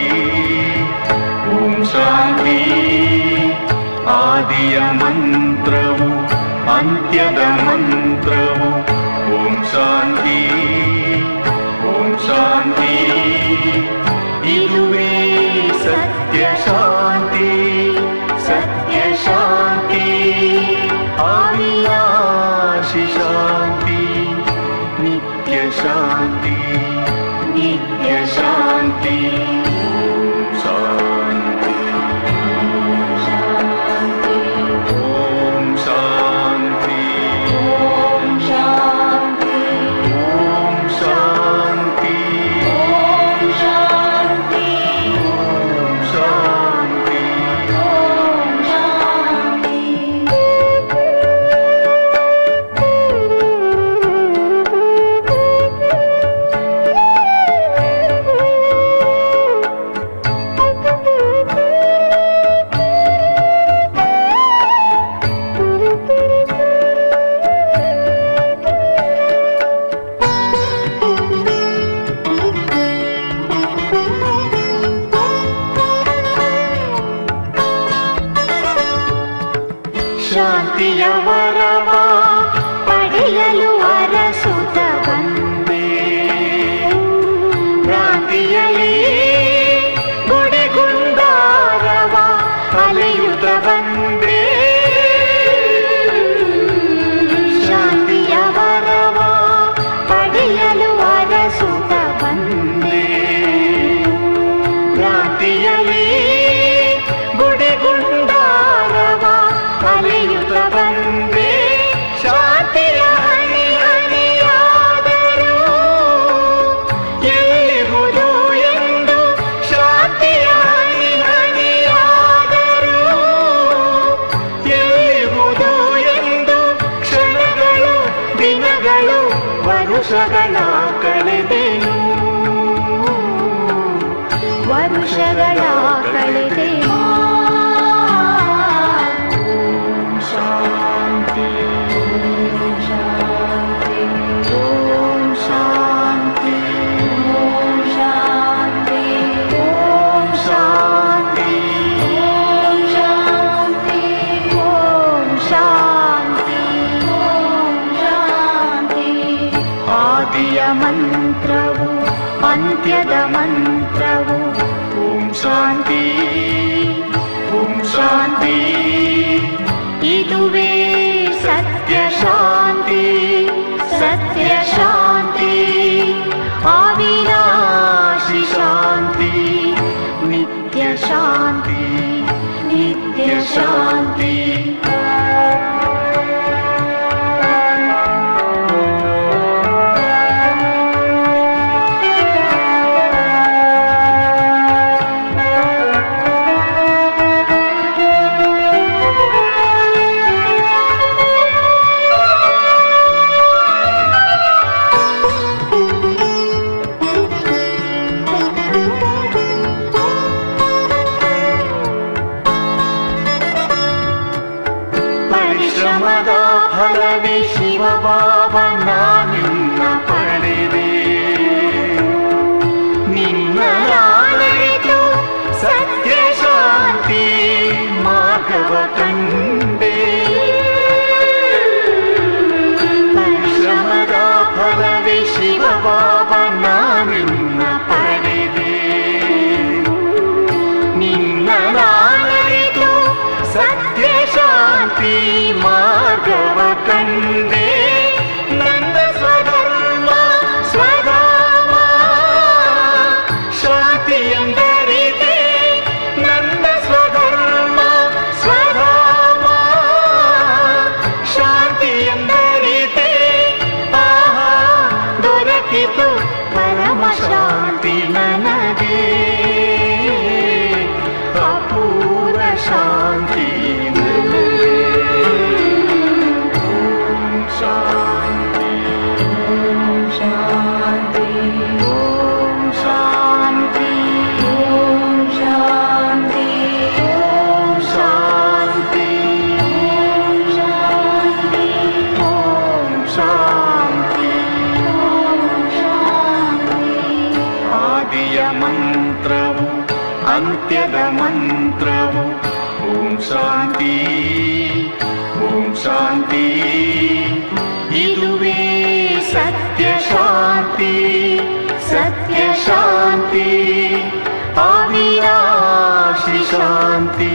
ಓಂ ಶಾಂತಿ. ಆದಿಯ ಮಂತ್ರವು ಅಂತ್ಯದ ಮಂತ್ರವು. ಓಂ ಶಾಂತಿ ಓಂ ಶಾಂತಿ. ಇದುವೇ ಸತ್ಯ ಶಾಂತಿ, ಸತ್ಯ ಶಾಂತಿ, ಅವಿನಾಶಿ ಶಾಂತಿ, ನಿತ್ಯ ಶಾಂತಿ, ನಿತ್ಯ ಶಾಂತಿ. ಶಾಂತಿ ಓಂ ಶಾಂತಿ ಓಂ ಶಾಂತಿ ಓಂ ಶಾಂತಿ ಓಂ ಶಾಂತಿಯ ವರವ ಪಡೆಯಲು ಅರಸುತ್ತ ಬಂದೆ. ಭ್ರಾಂತಿಯಲ್ಲಿ ಗುಡಿಗುಂಡಾರವ ಅಲೆಯುತ್ತ ಬಂದೆ. ಶಾಂತಿಯ ವರವ ಪಡೆಯಲು ಅರಸುತ್ತ ಬಂದೆ. ಭ್ರಾಂತಿಯಲ್ಲಿ ಗುಡಿಗುಂಡಾರವ ಅಲೆಯುತ್ತ ಬಂದೆ. ಶಾಂತಿಯ ಹನಿ ಹನಿಯಾದರೂ ಎಲ್ಲಿರುವುದು ಎಂದು, ಶಾಂತಿಯ ಹನಿ ಹನಿಯಾದರೂ ಎಲ್ಲಿರುವುದು ಎಂದು ಕ್ಷಣಗಳು ದಿನಗಳು ವರುಷಗಳ ಕಳೆದೆನು. ವರುಷಗಳ ಕಳೆದೆನು. ಶಾಂತಿ ಶಾಂತಿ ಓಂ ಶಾಂತಿ ಓಂ ಶಾಂತಿ ಓಂ ಶಾಂತಿ ಓಂ ಶಾಂತಿ ಓಂ ಶಾಂತಿ ಓಂ ಶಾಂತಿ. ಆದಿಯ ಮಂತ್ರವು ಅಂತ್ಯದ ಮಂತ್ರವು ಓಂ ಶಾಂತಿ ಓಂ ಶಾಂತಿ. ಇದುವೇ ಸತ್ಯ ಶಾಂತಿ ಸತ್ಯ ಶಾಂತಿ. ಅವಿನಾಶಿ ಶಾಂತಿ ನಿತ್ಯ ಶಾಂತಿ ನಿತ್ಯ ಶಾಂತಿ. ಪರಿಶ್ರಮದ ಫಲವೇ ಶಿವ ಬಾಬಾ ನಿನ್ನ ಪಡೆದೆ. ನಿನ್ನ ಅರಿತು ಸತ್ಯ ಶಾಂತಿ ಮಾರ್ಗವ ಕಂಡೆ. ಪರಿಶ್ರಮದ ಫಲವೇ ಶಿವ ಬಾಬಾ ನಿನ್ನ ಪಡೆದೆ. ನಿನ್ನ ಅರಿತು ಸತ್ಯ ಶಾಂತಿ ಮಾರ್ಗವ ಕಂಡೆ. ನನ್ನ ಸ್ವಧರ್ಮ ಸ್ವಧಾಮ ಶಾಂತಿ ಎಂದರಿತೆ. ನನ್ನ ಸ್ವಧರ್ಮ ಸ್ವಧಾಮ ಶಾಂತಿ ಎಂದರಿತೆ. ಆಹಾ ದೊರಕಿತು ಪರಮ ಶಾಂತಿ ನನಗೆ. ಅಪೂರ್ವ ಶಾಂತಿ ಶಾಂತಿ ಓಂ ಶಾಂತಿ ಓಂ ಶಾಂತಿ ಓಂ ಶಾಂತಿ ಓಂ ಶಾಂತಿ ಓಂ ಶಾಂತಿ ಓಂ ಶಾಂತಿ ಓಂ ಶಾಂತಿ. ಆದಿಯ ಮಂತ್ರವು ಅಂತ್ಯದ ಮಂತ್ರವು ಓಂ ಶಾಂತಿ ಓಂ ಶಾಂತಿ. ಇದುವೇ ಸತ್ಯ ಶಾಂತಿ ಸತ್ಯ ಶಾಂತಿ. ಅವಿನಾಶಿ ಶಾಂತಿ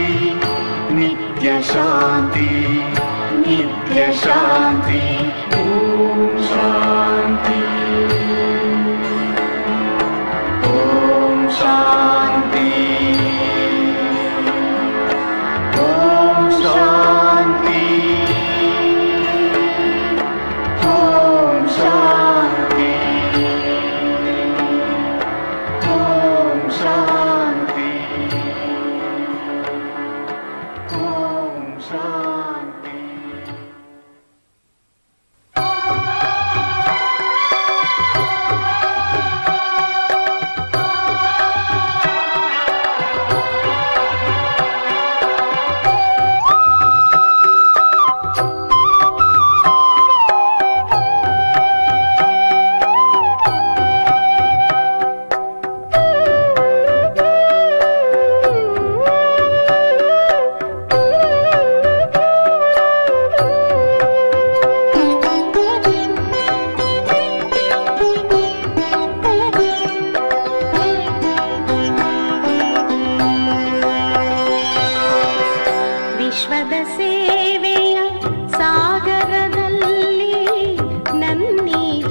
ನಿತ್ಯ ಶಾಂತಿ ನಿತ್ಯ ಶಾಂತಿ. ಓಂ ಶಾಂತಿ ಓಂ ಶಾಂತಿ ಓಂ ಶಾಂತಿ ಓಂ ಶಾಂತಿ ಓಂ ಶಾಂತಿ ಓಂ ಶಾಂತಿ.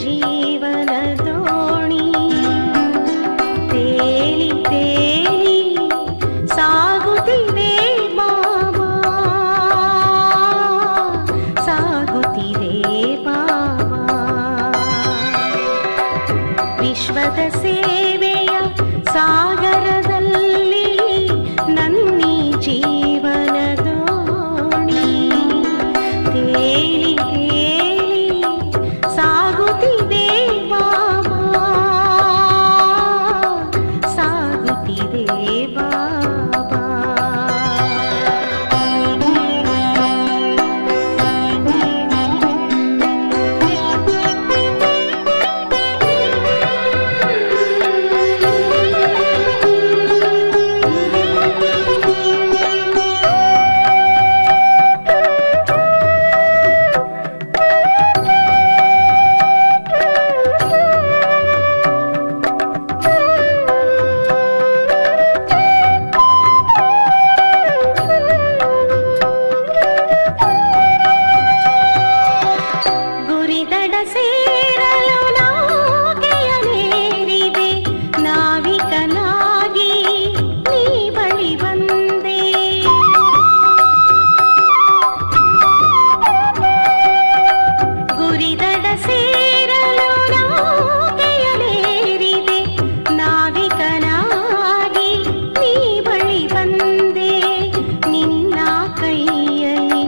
ಜೀವನ ದೋಣಿ ತೇಲಿ ತೇಲಿ ಸಾಗುತ್ತಿದೆ ಬಾಬಾ, ಸಾಗುತ್ತಿದೆ ಬಾಬಾ. ವಿಶ್ವದ ಸೇವೆಯ ಸಾಗರದಲ್ಲಿ ನನ್ನಿ ಜೀವನ ದೋಣಿ ತೇಲಿ ತೇಲಿ ಸಾಗುತ್ತಿದೆ ಬಾಬಾ, ಸಾಗುತ್ತಿದೆ ಬಾಬಾ. ಗುರಿದಡ ಸೇರಲು ನಾಗೆಯನೇರಿದೆ, ನಾವಿಕನಾಗಿ ನೀ ಬಳಿ ಬಂದೆ. ಗುರಿದಡ ಸೇರಲು ನಾಗೆಯನೇರಿದೆ, ನಾವಿಕನಾಗಿ ನೀ ಬಳಿ ಬಂದೆ. ನಿನ್ನ ಕೈಯಲ್ಲಿ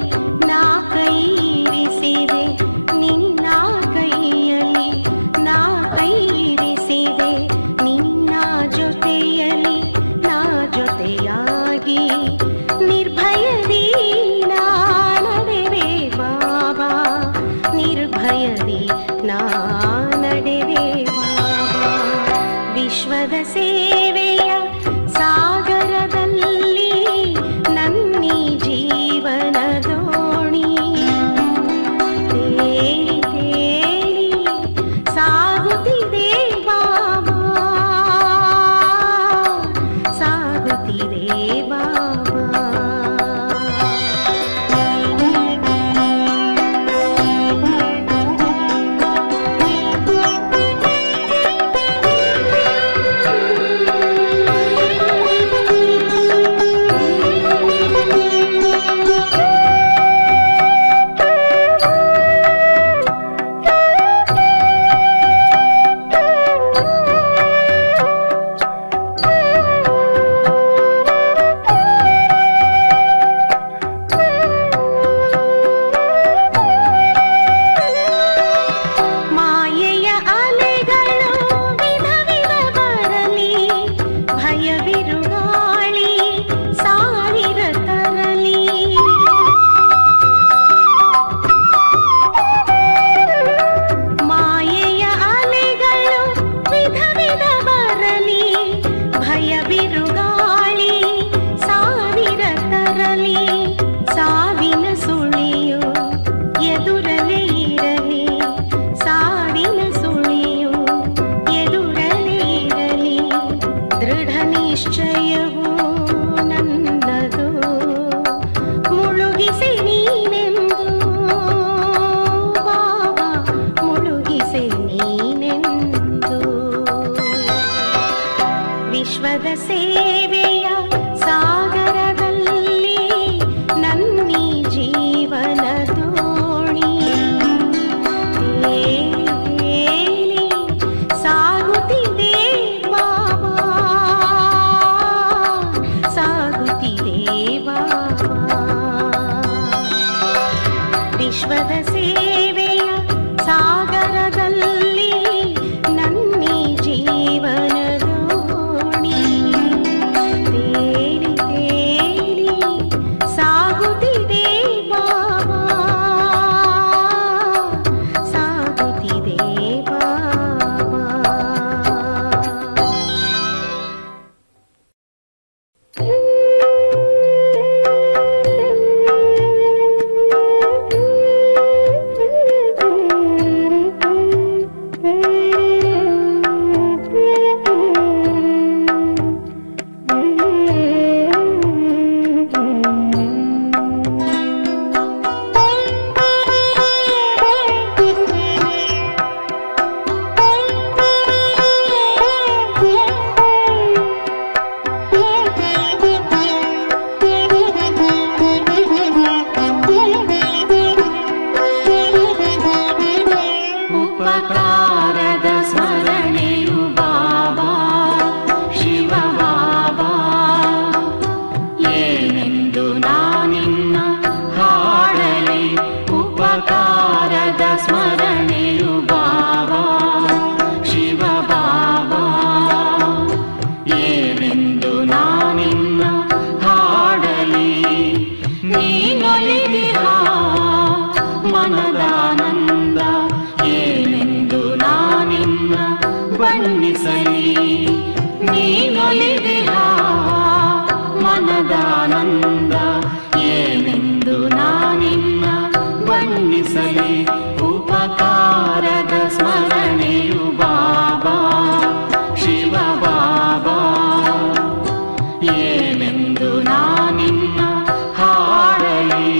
ನಾ ಕೈರಿಸಿದೆ, ನಿನ್ನ ಕೈಯಲ್ಲಿ ನಾ ಕೈರಿಸಿದೆ. ನಿನ್ನ ಜೊತೆಯಲ್ಲಿ ನಾ ಜೊತೆಯಾಗಿ ನಿರ್ಭಯದಿ ನಾ ನಡೆವೆ ಬಾಬಾ, ನಿರ್ಭಯದಿ ನಾ ನಡೆವೆ ಬಾಬಾ. ವಿಶ್ವದ ಸೇವೆಯ ಸಾಗರದಲ್ಲಿ ನನ್ನಿ ಜೀವನ ದೋಣಿ ತೇಲಿ ತೇಲಿ ಸಾಗುತ್ತಿದೆ ಬಾಬಾ, ಸಾಗುತ್ತಿದೆ ಬಾಬಾ. ಮಾಯೆಯ ಅಲೆಗಳು ವಿಧ ವಿಧ ಬರಲಿ, ಭಯ ಬಿರುಗಾಳಿ ಸಾವಿರ ತರಲಿ. ಮಾಯೆಯ ಅಲೆಗಳು ವಿಧ ವಿಧ ಬರಲಿ, ಭಯ ಬಿರುಗಾಳಿ ಸಾವಿರ ತರಲಿ. ಸಾವಿನ ಸುಳಿಯು ಎದುರಲೇ ಇರಲಿ, ಸಾವಿನ ಸುಳಿಯು ಎದುರಲೇ ಇರಲಿ. ದೃಢ ನಿಶ್ಚಯವು ನನ್ನದು, ಮುಳುಗಿಸಿ ನೀನೆಂದು ಬಾಬಾ, ಮುಳುಗಿಸಿ ನೀನೆಂದು. ವಿಶ್ವದ ಸೇವೆಯ ಸಾಗರದಲ್ಲಿ ನನ್ನಿ ಜೀವನ ದೋಣಿ ತೇಲಿ ತೇಲಿ ಸಾಗುತ್ತಿದೆ ಬಾಬಾ, ಸಾಗುತ್ತಿದೆ ಬಾಬಾ. ವಿಶ್ವದ ಸೇವೆಯ ಸಾಗರದಲ್ಲಿ ನನ್ನಿ ಜೀವನ ದೋಣಿ ಬಣ್ಣಿಸಲಿ ನೀನೊಲಿದಿಹ ಮನದಾನಂದ ಏನೆಂದು ನಾನಿನ್ನ ಬಣ್ಣಿಸಲಿ ಉಪಕಾರದ ಸ್ಮರಣೆಯು ಬಾಬಾ ಶಿವ ಬಾಬಾ ಏನೆಂದು ನಾನಿನ್ನ ಹಾಡಲಿ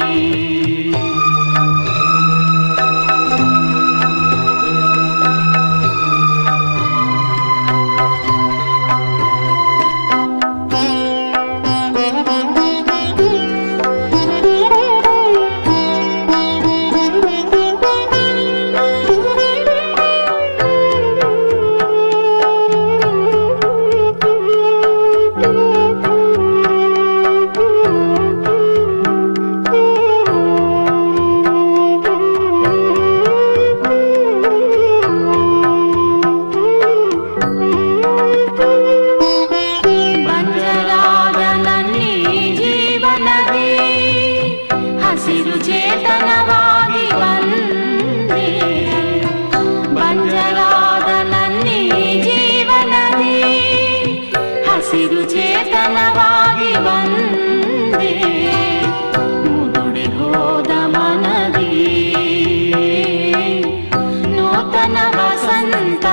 ಹಸಿರು ಚೇತನವಾಗಿ ಬಂದೆ ಬಂಜರಾದ ನನ್ನಿ ಜೀವನದಿ ಹಸಿರು ಚೇತನವಾಗಿ ಬಂದೆ ಮುದುಡಿ ಹೋದ ಮನದಿ ನೂತನ ವಸಂತ